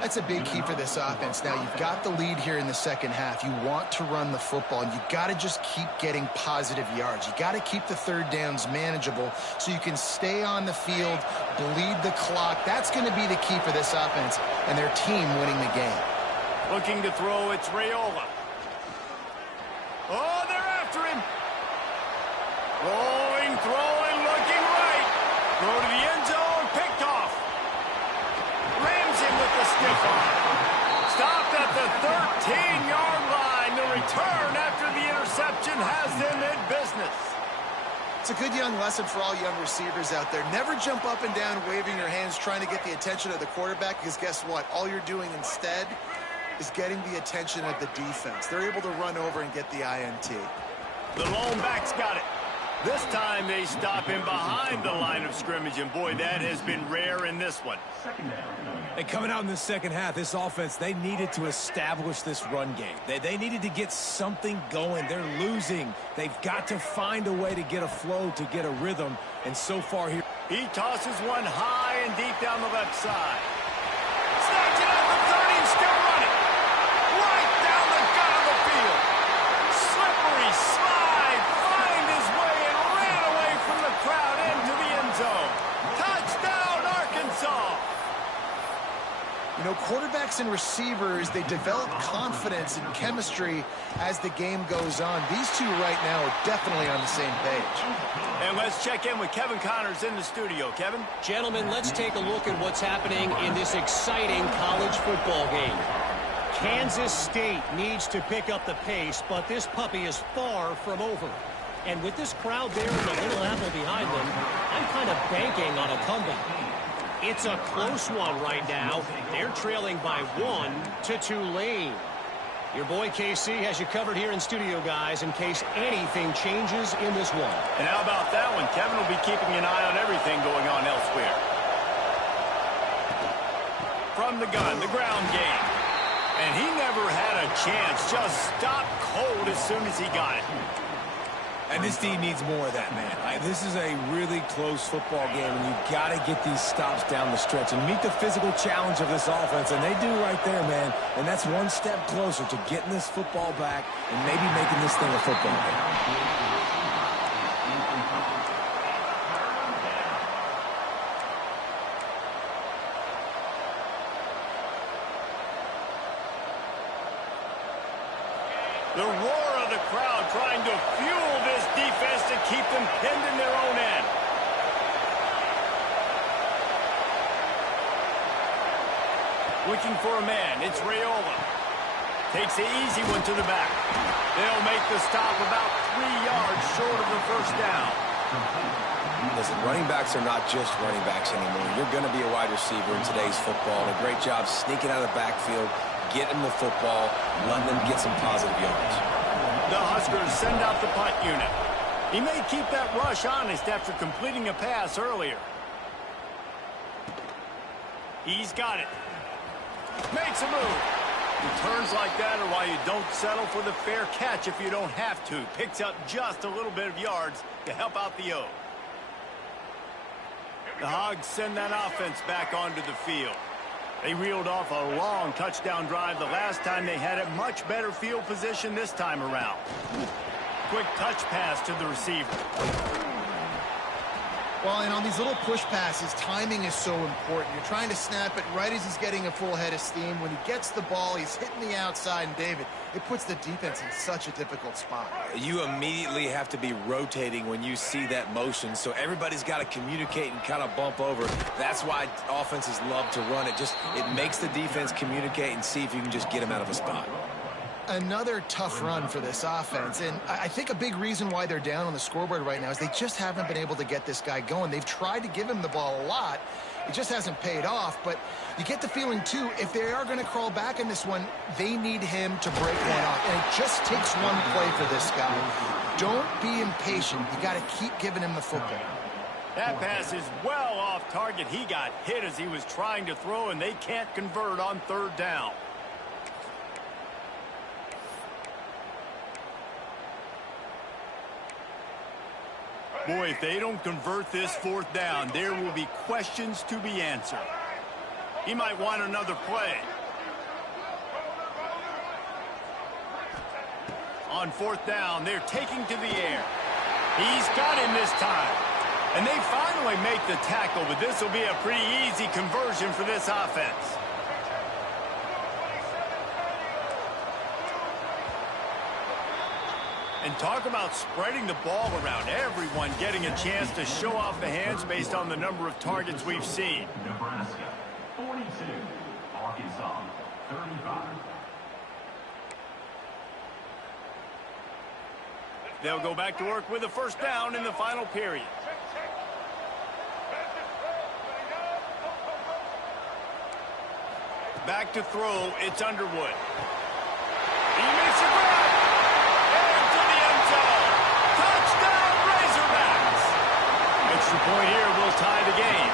That's a big key for this offense. Now, you've got the lead here in the 2nd half. You want to run the football, and you've got to just keep getting positive yards. You got to keep the 3rd downs manageable so you can stay on the field, bleed the clock. That's going to be the key for this offense and their team winning the game. Looking to throw, it's Raiola. Oh, they're after him. Rolling, throwing, looking right. Throw to the end zone, picked off. Rams him with the stiff arm. Stopped at the 13-yard line. The return after the interception has them in business. It's a good young lesson for all young receivers out there. Never jump up and down waving your hands trying to get the attention of the quarterback, because guess what? All you're doing instead is getting the attention of the defense. They're able to run over and get the INT. The lone back's got it. This time they stop him behind the line of scrimmage, and boy, that has been rare in this one. And coming out in the 2nd half, this offense, they needed to establish this run game. They needed to get something going. They're losing. They've got to find a way to get a flow, to get a rhythm. And so far here, he tosses one high and deep down the left side. Snatch it at the 30, still running. Right down the gut of the field. Slippery slide, find his way and ran away from the crowd into the end zone. Touchdown, Arkansas. You know, quarterbacks and receivers, they develop confidence and chemistry as the game goes on. These two right now are definitely on the same page. And let's check in with Kevin Connors in the studio. Kevin? Gentlemen, let's take a look at what's happening in this exciting college football game. Kansas State needs to pick up the pace, but this puppy is far from over. And with this crowd there and the little apple behind them, I'm kind of banking on a comeback. It's a close one right now. They're trailing by 1 to Tulane. Your boy KC has you covered here in studio, guys, in case anything changes in this one. And how about that one? Kevin will be keeping an eye on everything going on elsewhere. From the gun, the ground game. And he never had a chance. Just stopped cold as soon as he got it. And this team needs more of that, man. This is a really close football game, and you've got to get these stops down the stretch and meet the physical challenge of this offense, and they do right there, man. And that's one step closer to getting this football back and maybe making this thing a football game. The roar of the crowd trying to fuel this defense to keep them pinned in their own end. Looking for a man. It's Raiola. Takes the easy one to the back. They'll make the stop about 3 yards short of the first down. Listen, running backs are not just running backs anymore. You're going to be a wide receiver in today's football. And a great job sneaking out of the backfield, getting the football, letting them get some positive yards. The Huskers send out the punt unit. He may keep that rush honest after completing a pass earlier. He's got it. Makes a move. Returns like that are why you don't settle for the fair catch if you don't have to. Picks up just a little bit of yards to help out the O. The Hogs send that offense back onto the field. They reeled off a long touchdown drive the last time they had a much better field position this time around. Quick touch pass to the receiver. Well, and on these little push passes, timing is so important. You're trying to snap it right as he's getting a full head of steam. When he gets the ball, he's hitting the outside, and David, it puts the defense in such a difficult spot. You immediately have to be rotating when you see that motion, so everybody's got to communicate and kind of bump over. That's why offenses love to run it. It makes the defense communicate and see if you can just get them out of a spot. Another tough run for this offense, and I think a big reason why they're down on the scoreboard right now is they just haven't been able to get this guy going. They've tried to give him the ball a lot. It just hasn't paid off, but you get the feeling, too, if they are going to crawl back in this one, they need him to break one off, and it just takes one play for this guy. Don't be impatient. You got to keep giving him the football. That pass is well off target. He got hit as he was trying to throw, and they can't convert on third down. Boy, if they don't convert this fourth down, there will be questions to be answered. He might want another play. On fourth down, they're taking to the air. He's got him this time. And they finally make the tackle, but this will be a pretty easy conversion for this offense. And talk about spreading the ball around. Everyone getting a chance to show off the hands based on the number of targets we've seen. Nebraska, 42. Arkansas, 35. They'll go back to work with a first down in the final period. Back to throw, it's Underwood. He makes a grab. Into the end zone. Touchdown, Razorbacks. Extra point here will tie the game.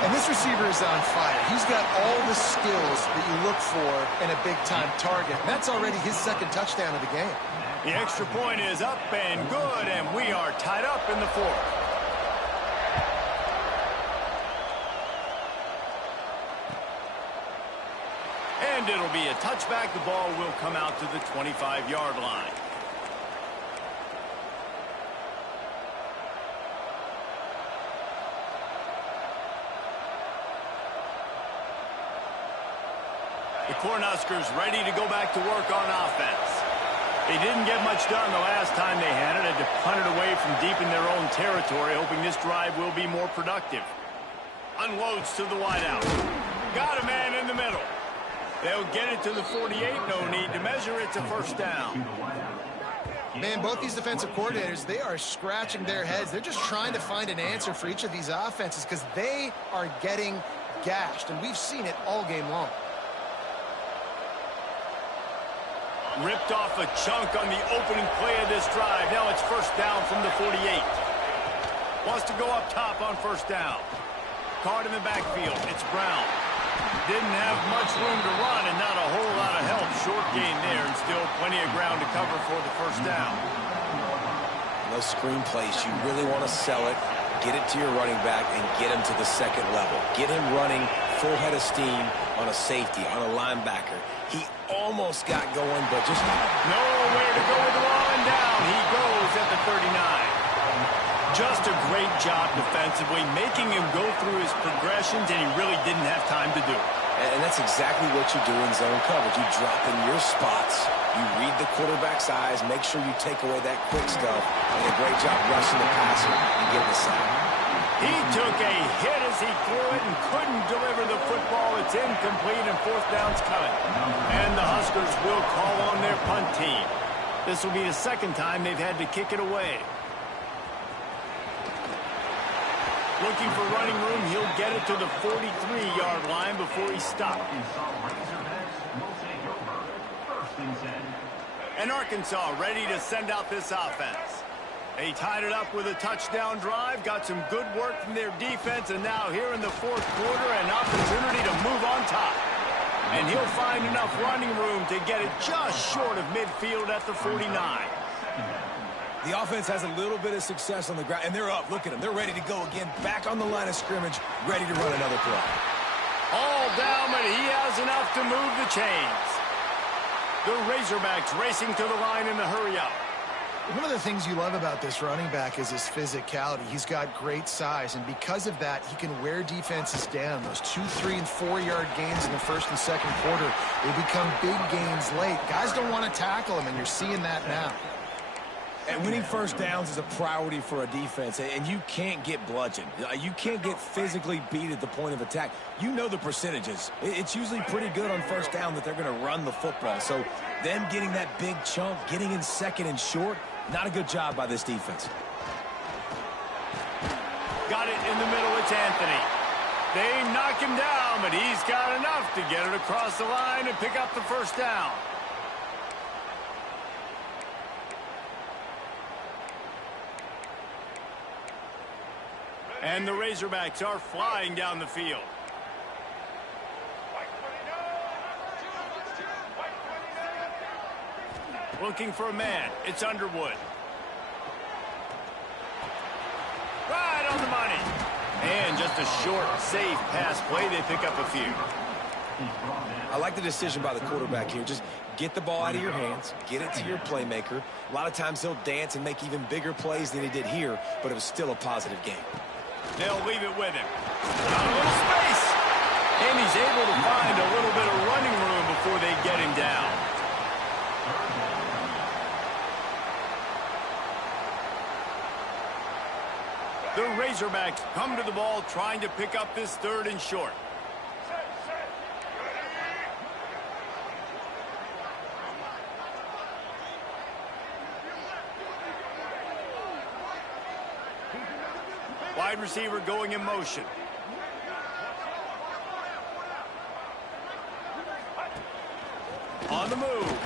And this receiver is on fire. He's got all the skills that you look for in a big-time target. And that's already his second touchdown of the game. The extra point is up and good, and we are tied up in the fourth. And it'll be a touchback. The ball will come out to the 25-yard line. The Cornhuskers ready to go back to work on offense. They didn't get much done the last time they had it. Had to punt it away from deep in their own territory, hoping this drive will be more productive. Unloads to the wideout. Got a man in the middle. They'll get it to the 48. No need to measure. It's a first down. Man, both these defensive coordinators, they are scratching their heads. They're just trying to find an answer for each of these offenses because they are getting gashed, and we've seen it all game long. Ripped off a chunk on the opening play of this drive. Now it's first down from the 48. Wants to go up top on first down. Caught in the backfield. It's Brown. Didn't have much room to run and not a whole lot of help. Short gain there and still plenty of ground to cover for the first down. Those screen plays, you really want to sell it, get it to your running back, and get him to the second level. Get him running full head of steam on a safety, on a linebacker. He almost got going, but just nowhere to go with the ball, and down he goes at the 39. Just a great job defensively, making him go through his progressions, and he really didn't have time to do it. And that's exactly what you do in zone coverage. You drop in your spots, you read the quarterback's eyes, make sure you take away that quick stuff, and a great job rushing the passer and getting the sack. He took a hit as he threw it and couldn't deliver the football. It's incomplete and fourth down's coming. And the Huskers will call on their punt team. This will be the second time they've had to kick it away. Looking for running room, he'll get it to the 43-yard line before he stopped. And Arkansas ready to send out this offense. They tied it up with a touchdown drive, got some good work from their defense, and now here in the fourth quarter, an opportunity to move on top. And he'll find enough running room to get it just short of midfield at the 49. The offense has a little bit of success on the ground, and they're up. Look at them. They're ready to go again, back on the line of scrimmage, ready to run another play. All down, but he has enough to move the chains. The Razorbacks racing to the line in the hurry-up. One of the things you love about this running back is his physicality. He's got great size, and because of that, he can wear defenses down. Those 2-, 3-, and 4-yard gains in the first and second quarter, they become big gains late. Guys don't want to tackle him, and you're seeing that now. And winning first downs is a priority for a defense, and you can't get bludgeoned. You can't get physically beat at the point of attack. You know the percentages. It's usually pretty good on first down that they're going to run the football. So them getting that big chunk, getting in second and short, not a good job by this defense. Got it in the middle. It's Anthony. They knock him down, but he's got enough to get it across the line and pick up the first down. And the Razorbacks are flying down the field. Looking for a man. It's Underwood. Right on the money. And just a short, safe pass play. They pick up a few. I like the decision by the quarterback here. Just get the ball out of your hands, get it to your playmaker. A lot of times he'll dance and make even bigger plays than he did here, but it was still a positive game. They'll leave it with him. Got a little space. And he's able to find a little bit of running room before they get him down. The Razorbacks come to the ball trying to pick up this third and short. Wide receiver going in motion. On the move.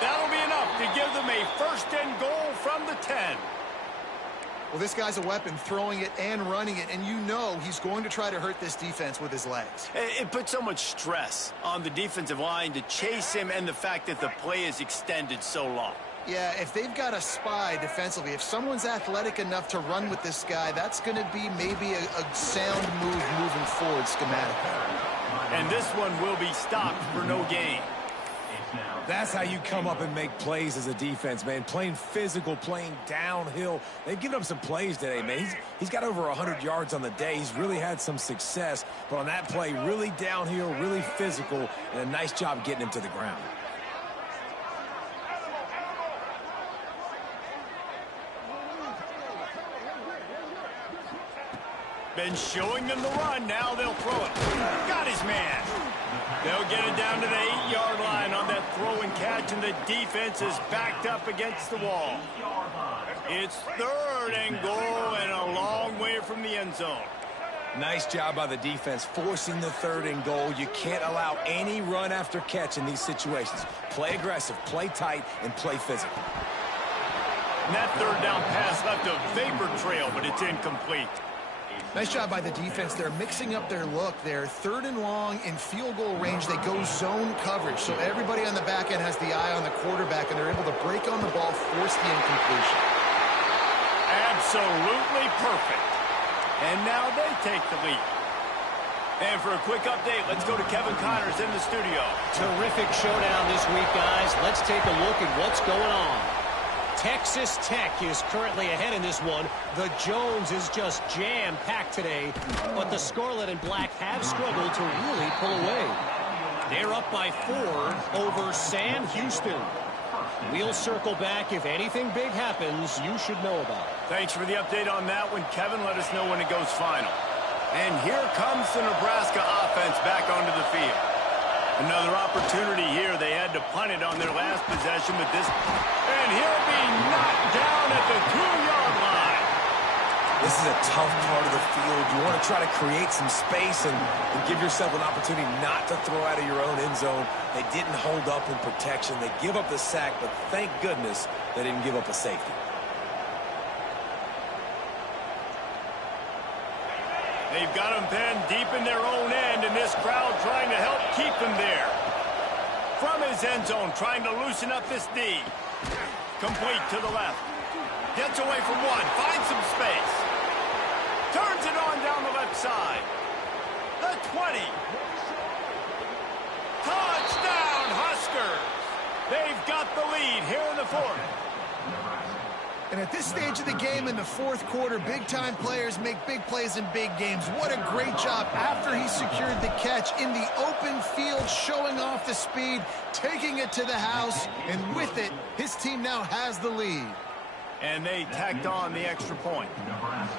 That'll be enough to give them a first and goal from the 10. Well, this guy's a weapon, throwing it and running it, and you know he's going to try to hurt this defense with his legs. It puts so much stress on the defensive line to chase him and the fact that the play is extended so long. Yeah, if they've got a spy defensively, if someone's athletic enough to run with this guy, that's going to be maybe a sound move moving forward schematically. And this one will be stopped for no gain. That's how you come up and make plays as a defense, man. Playing physical, playing downhill. They've given up some plays today, man. He's got over 100 yards on the day. He's really had some success. But on that play, really downhill, really physical, and a nice job getting him to the ground. Been showing them the run. Now they'll throw it. Got his man. They'll get it down to the 8-yard line on that throw and catch, and the defense is backed up against the wall. It's third and goal and a long way from the end zone. Nice job by the defense forcing the third and goal. You can't allow any run after catch in these situations. Play aggressive, play tight, and play physical. And that third down pass left a vapor trail, but it's incomplete. Nice job by the defense. They're mixing up their look. They're 3rd and long in field goal range. They go zone coverage. So everybody on the back end has the eye on the quarterback, and they're able to break on the ball, force the incompletion. Absolutely perfect. And now they take the lead. And for a quick update, let's go to Kevin Connors in the studio. Terrific showdown this week, guys. Let's take a look at what's going on. Texas Tech is currently ahead in this one. The Jones is just jam-packed today, but the Scarlet and Black have struggled to really pull away. They're up by 4 over Sam Houston. We'll circle back. If anything big happens, you should know about it. Thanks for the update on that one, Kevin. Let us know when it goes final. And here comes the Nebraska offense back onto the field. Another opportunity here. They had to punt it on their last possession, but this... And he'll be knocked down at the 2-yard line. This is a tough part of the field. You want to try to create some space and give yourself an opportunity not to throw out of your own end zone. They didn't hold up in protection. They give up the sack, but thank goodness they didn't give up a safety. They've got them pinned deep in their own end, and this crowd trying to help keep them there. From his end zone, trying to loosen up this D. Complete to the left. Gets away from one, finds some space. Turns it on down the left side. The 20. Touchdown, Huskers. They've got the lead here in the 4th. And at this stage of the game in the 4th quarter, big-time players make big plays in big games. What a great job after he secured the catch in the open field, showing off the speed, taking it to the house, and with it, his team now has the lead. And they tacked on the extra point.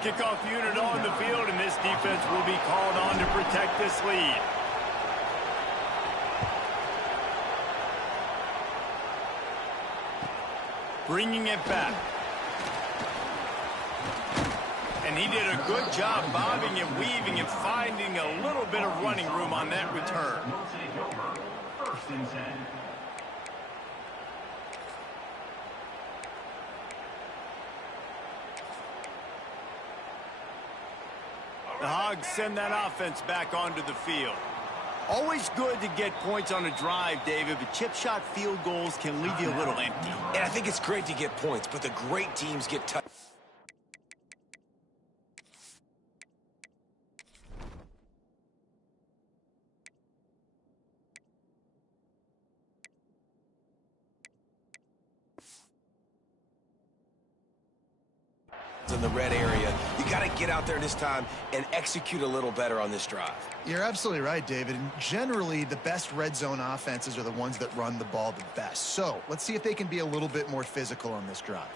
Kickoff unit on the field, and this defense will be called on to protect this lead. Bringing it back. And he did a good job bobbing and weaving and finding a little bit of running room on that return. First and 10. The Hogs send that offense back onto the field. Always good to get points on a drive, David, but chip shot field goals can leave you a little empty. And I think it's great to get points, but the great teams get touched. In the red area, you got to get out there this time and execute a little better on this drive. You're absolutely right, David. And generally, the best red zone offenses are the ones that run the ball the best. So let's see if they can be a little bit more physical on this drive.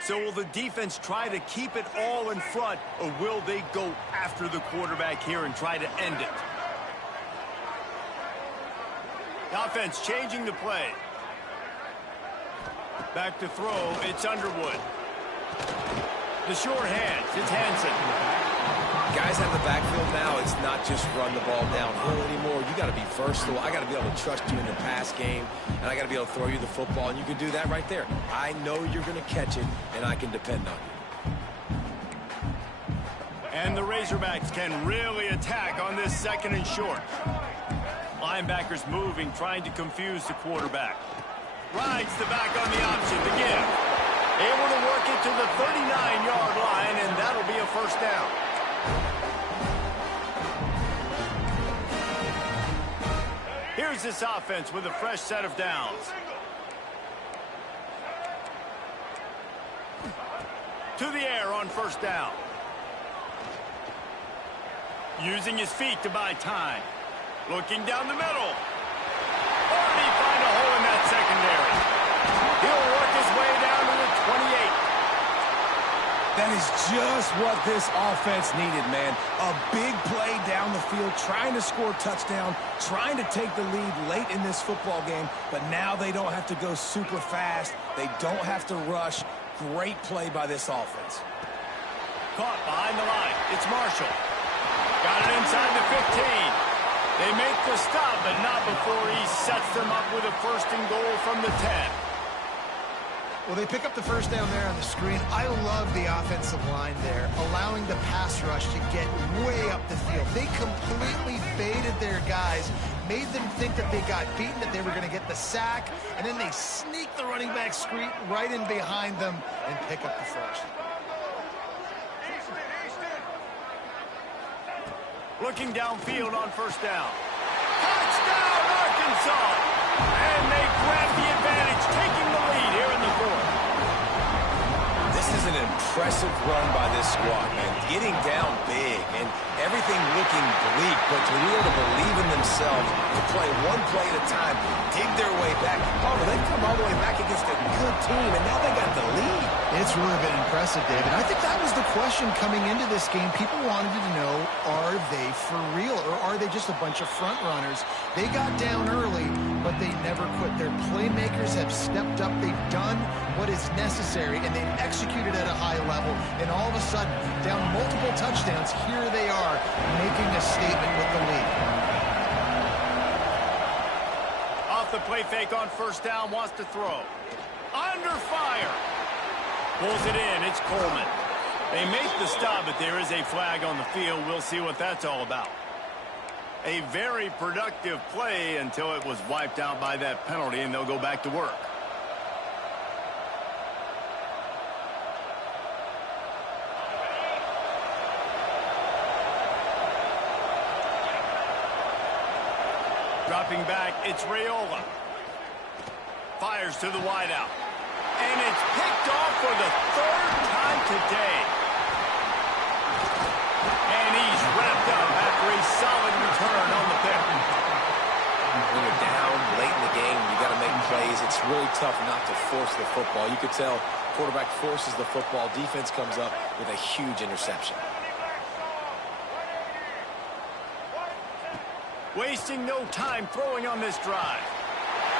So will the defense try to keep it all in front, or will they go after the quarterback here and try to end it? The offense changing the play. Back to throw, it's Underwood. The short hands, it's Hansen. Guys out of the backfield now, it's not just run the ball downhill anymore. You got to be versatile. I got to be able to trust you in the pass game, and I got to be able to throw you the football, and you can do that right there. I know you're going to catch it, and I can depend on you. And the Razorbacks can really attack on this 2nd and short. Linebackers moving, trying to confuse the quarterback. Rides the back on the option to give. Able to work it to the 39-yard line, and that'll be a first down. Here's this offense with a fresh set of downs. To the air on first down. Using his feet to buy time. Looking down the middle. Already find a hole in that secondary. He'll work his way down to the 28. That is just what this offense needed, man. A big play down the field, trying to score a touchdown, trying to take the lead late in this football game, but now they don't have to go super fast. They don't have to rush. Great play by this offense. Caught behind the line. It's Marshall. Got it inside the 15. They make the stop, but not before he sets them up with a 1st and goal from the 10. Well, they pick up the first down there on the screen. I love the offensive line there, allowing the pass rush to get way up the field. They completely baited their guys, made them think that they got beaten, that they were going to get the sack, and then they sneak the running back screen right in behind them and pick up the first. Looking downfield on first down. Touchdown, Arkansas! And they grab the advantage, taking the lead here in the fourth. This is an impressive run by this squad, man. Getting down big and everything looking bleak, but to be able to believe in themselves, to play one play at a time, dig their way back. Oh, they've come all the way back against a good team, and now they got the lead. It's really been impressive, David. I think that was the question coming into this game. People wanted to know, are they for real, or are they just a bunch of front runners? They got down early, but they never quit. Their playmakers have stepped up. They've done what is necessary, and they've executed at a high level. And all of a sudden, down multiple touchdowns, here they are making a statement with the lead. Off the play fake on first down, wants to throw. Under fire. Pulls it in. It's Coleman. They make the stop, but there is a flag on the field. We'll see what that's all about. A very productive play until it was wiped out by that penalty, and they'll go back to work. Dropping back, it's Raiola. Fires to the wideout. And it's picked off for the third time today. And he's wrapped up after a solid return on the pick. When you're down late in the game, you got to make plays. It's really tough not to force the football. You could tell quarterback forces the football. Defense comes up with a huge interception. Wasting no time throwing on this drive.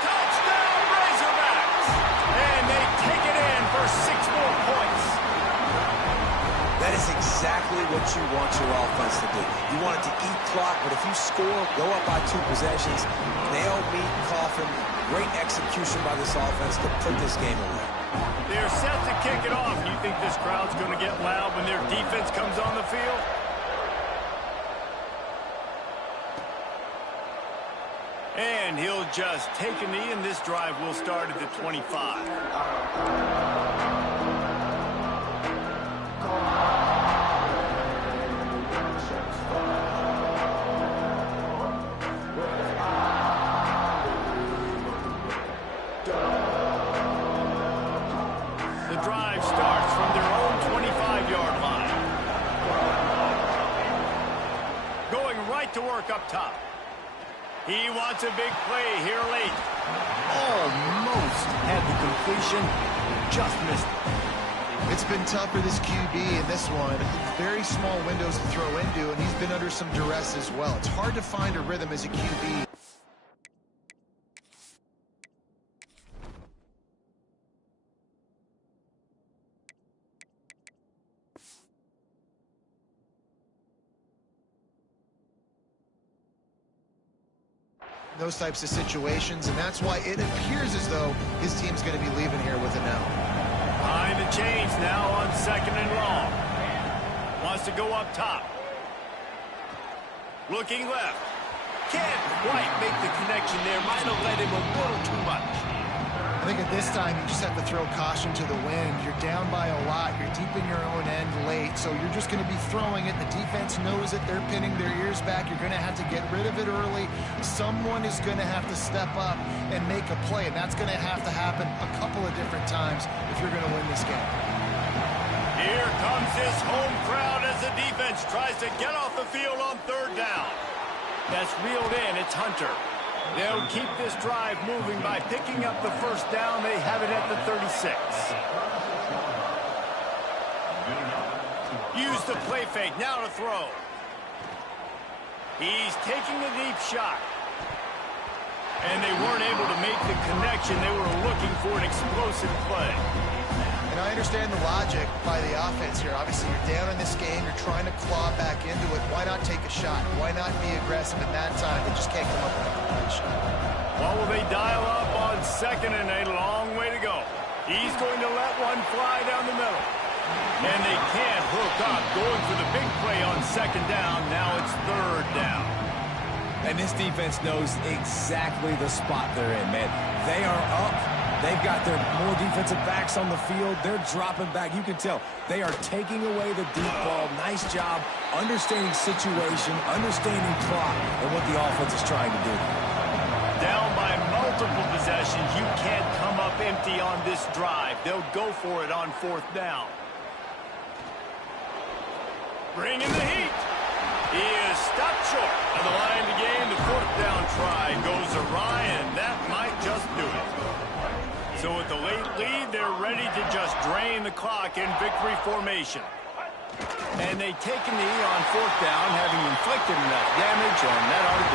Touchdown, Razorbacks! And they take it in for 6 more points. That is exactly what you want your offense to do. You want it to eat clock, but if you score, go up by 2 possessions, nail, meet, coffin, great execution by this offense to put this game away. They're set to kick it off. You think this crowd's going to get loud when their defense comes on the field? And he'll just take a knee, and this drive will start at the 25. The drive starts from their own 25-yard line. Going right to work up top. He wants a big play here late. Almost had the completion, just missed it. It's been tough for this QB in this one. Very small windows to throw into, and he's been under some duress as well. It's hard to find a rhythm as a QB. Those types of situations, and that's why it appears as though his team's going to be leaving here with an L. Behind the chains now on 2nd and long. Wants to go up top. Looking left. Can't quite make the connection there. Might have led him a little too much. I think at this time, you just have to throw caution to the wind. You're down by a lot. You're deep in your own end late, so you're just going to be throwing it. The defense knows it. They're pinning their ears back. You're going to have to get rid of it early. Someone is going to have to step up and make a play, and that's going to have to happen a couple of different times if you're going to win this game. Here comes this home crowd as the defense tries to get off the field on 3rd down. That's reeled in. It's Hunter. They'll keep this drive moving by picking up the first down. They have it at the 36. Use the play fake. Now to throw. He's taking a deep shot. And they weren't able to make the connection. They were looking for an explosive play. And I understand the logic by the offense here. Obviously, you're down in this game. You're trying to claw back into it. Why not take a shot? Why not be aggressive in that time? They just can't come up with a complete shot. Well, will they dial up on 2nd and a long way to go? He's going to let one fly down the middle. And they can't hook up, going for the big play on second down. Now it's third down. And this defense knows exactly the spot they're in, man. They are up. They've got their more defensive backs on the field. They're dropping back. You can tell they are taking away the deep ball. Nice job understanding situation, understanding clock, and what the offense is trying to do. Down by multiple possessions. You can't come up empty on this drive. They'll go for it on fourth down. Bringing the heat. He is stopped short of the line to gain. The fourth down try goes awry, and that might just do it. So with the late lead, they're ready to just drain the clock in victory formation. And they take a knee on fourth down, having inflicted enough damage, and that ought to do it.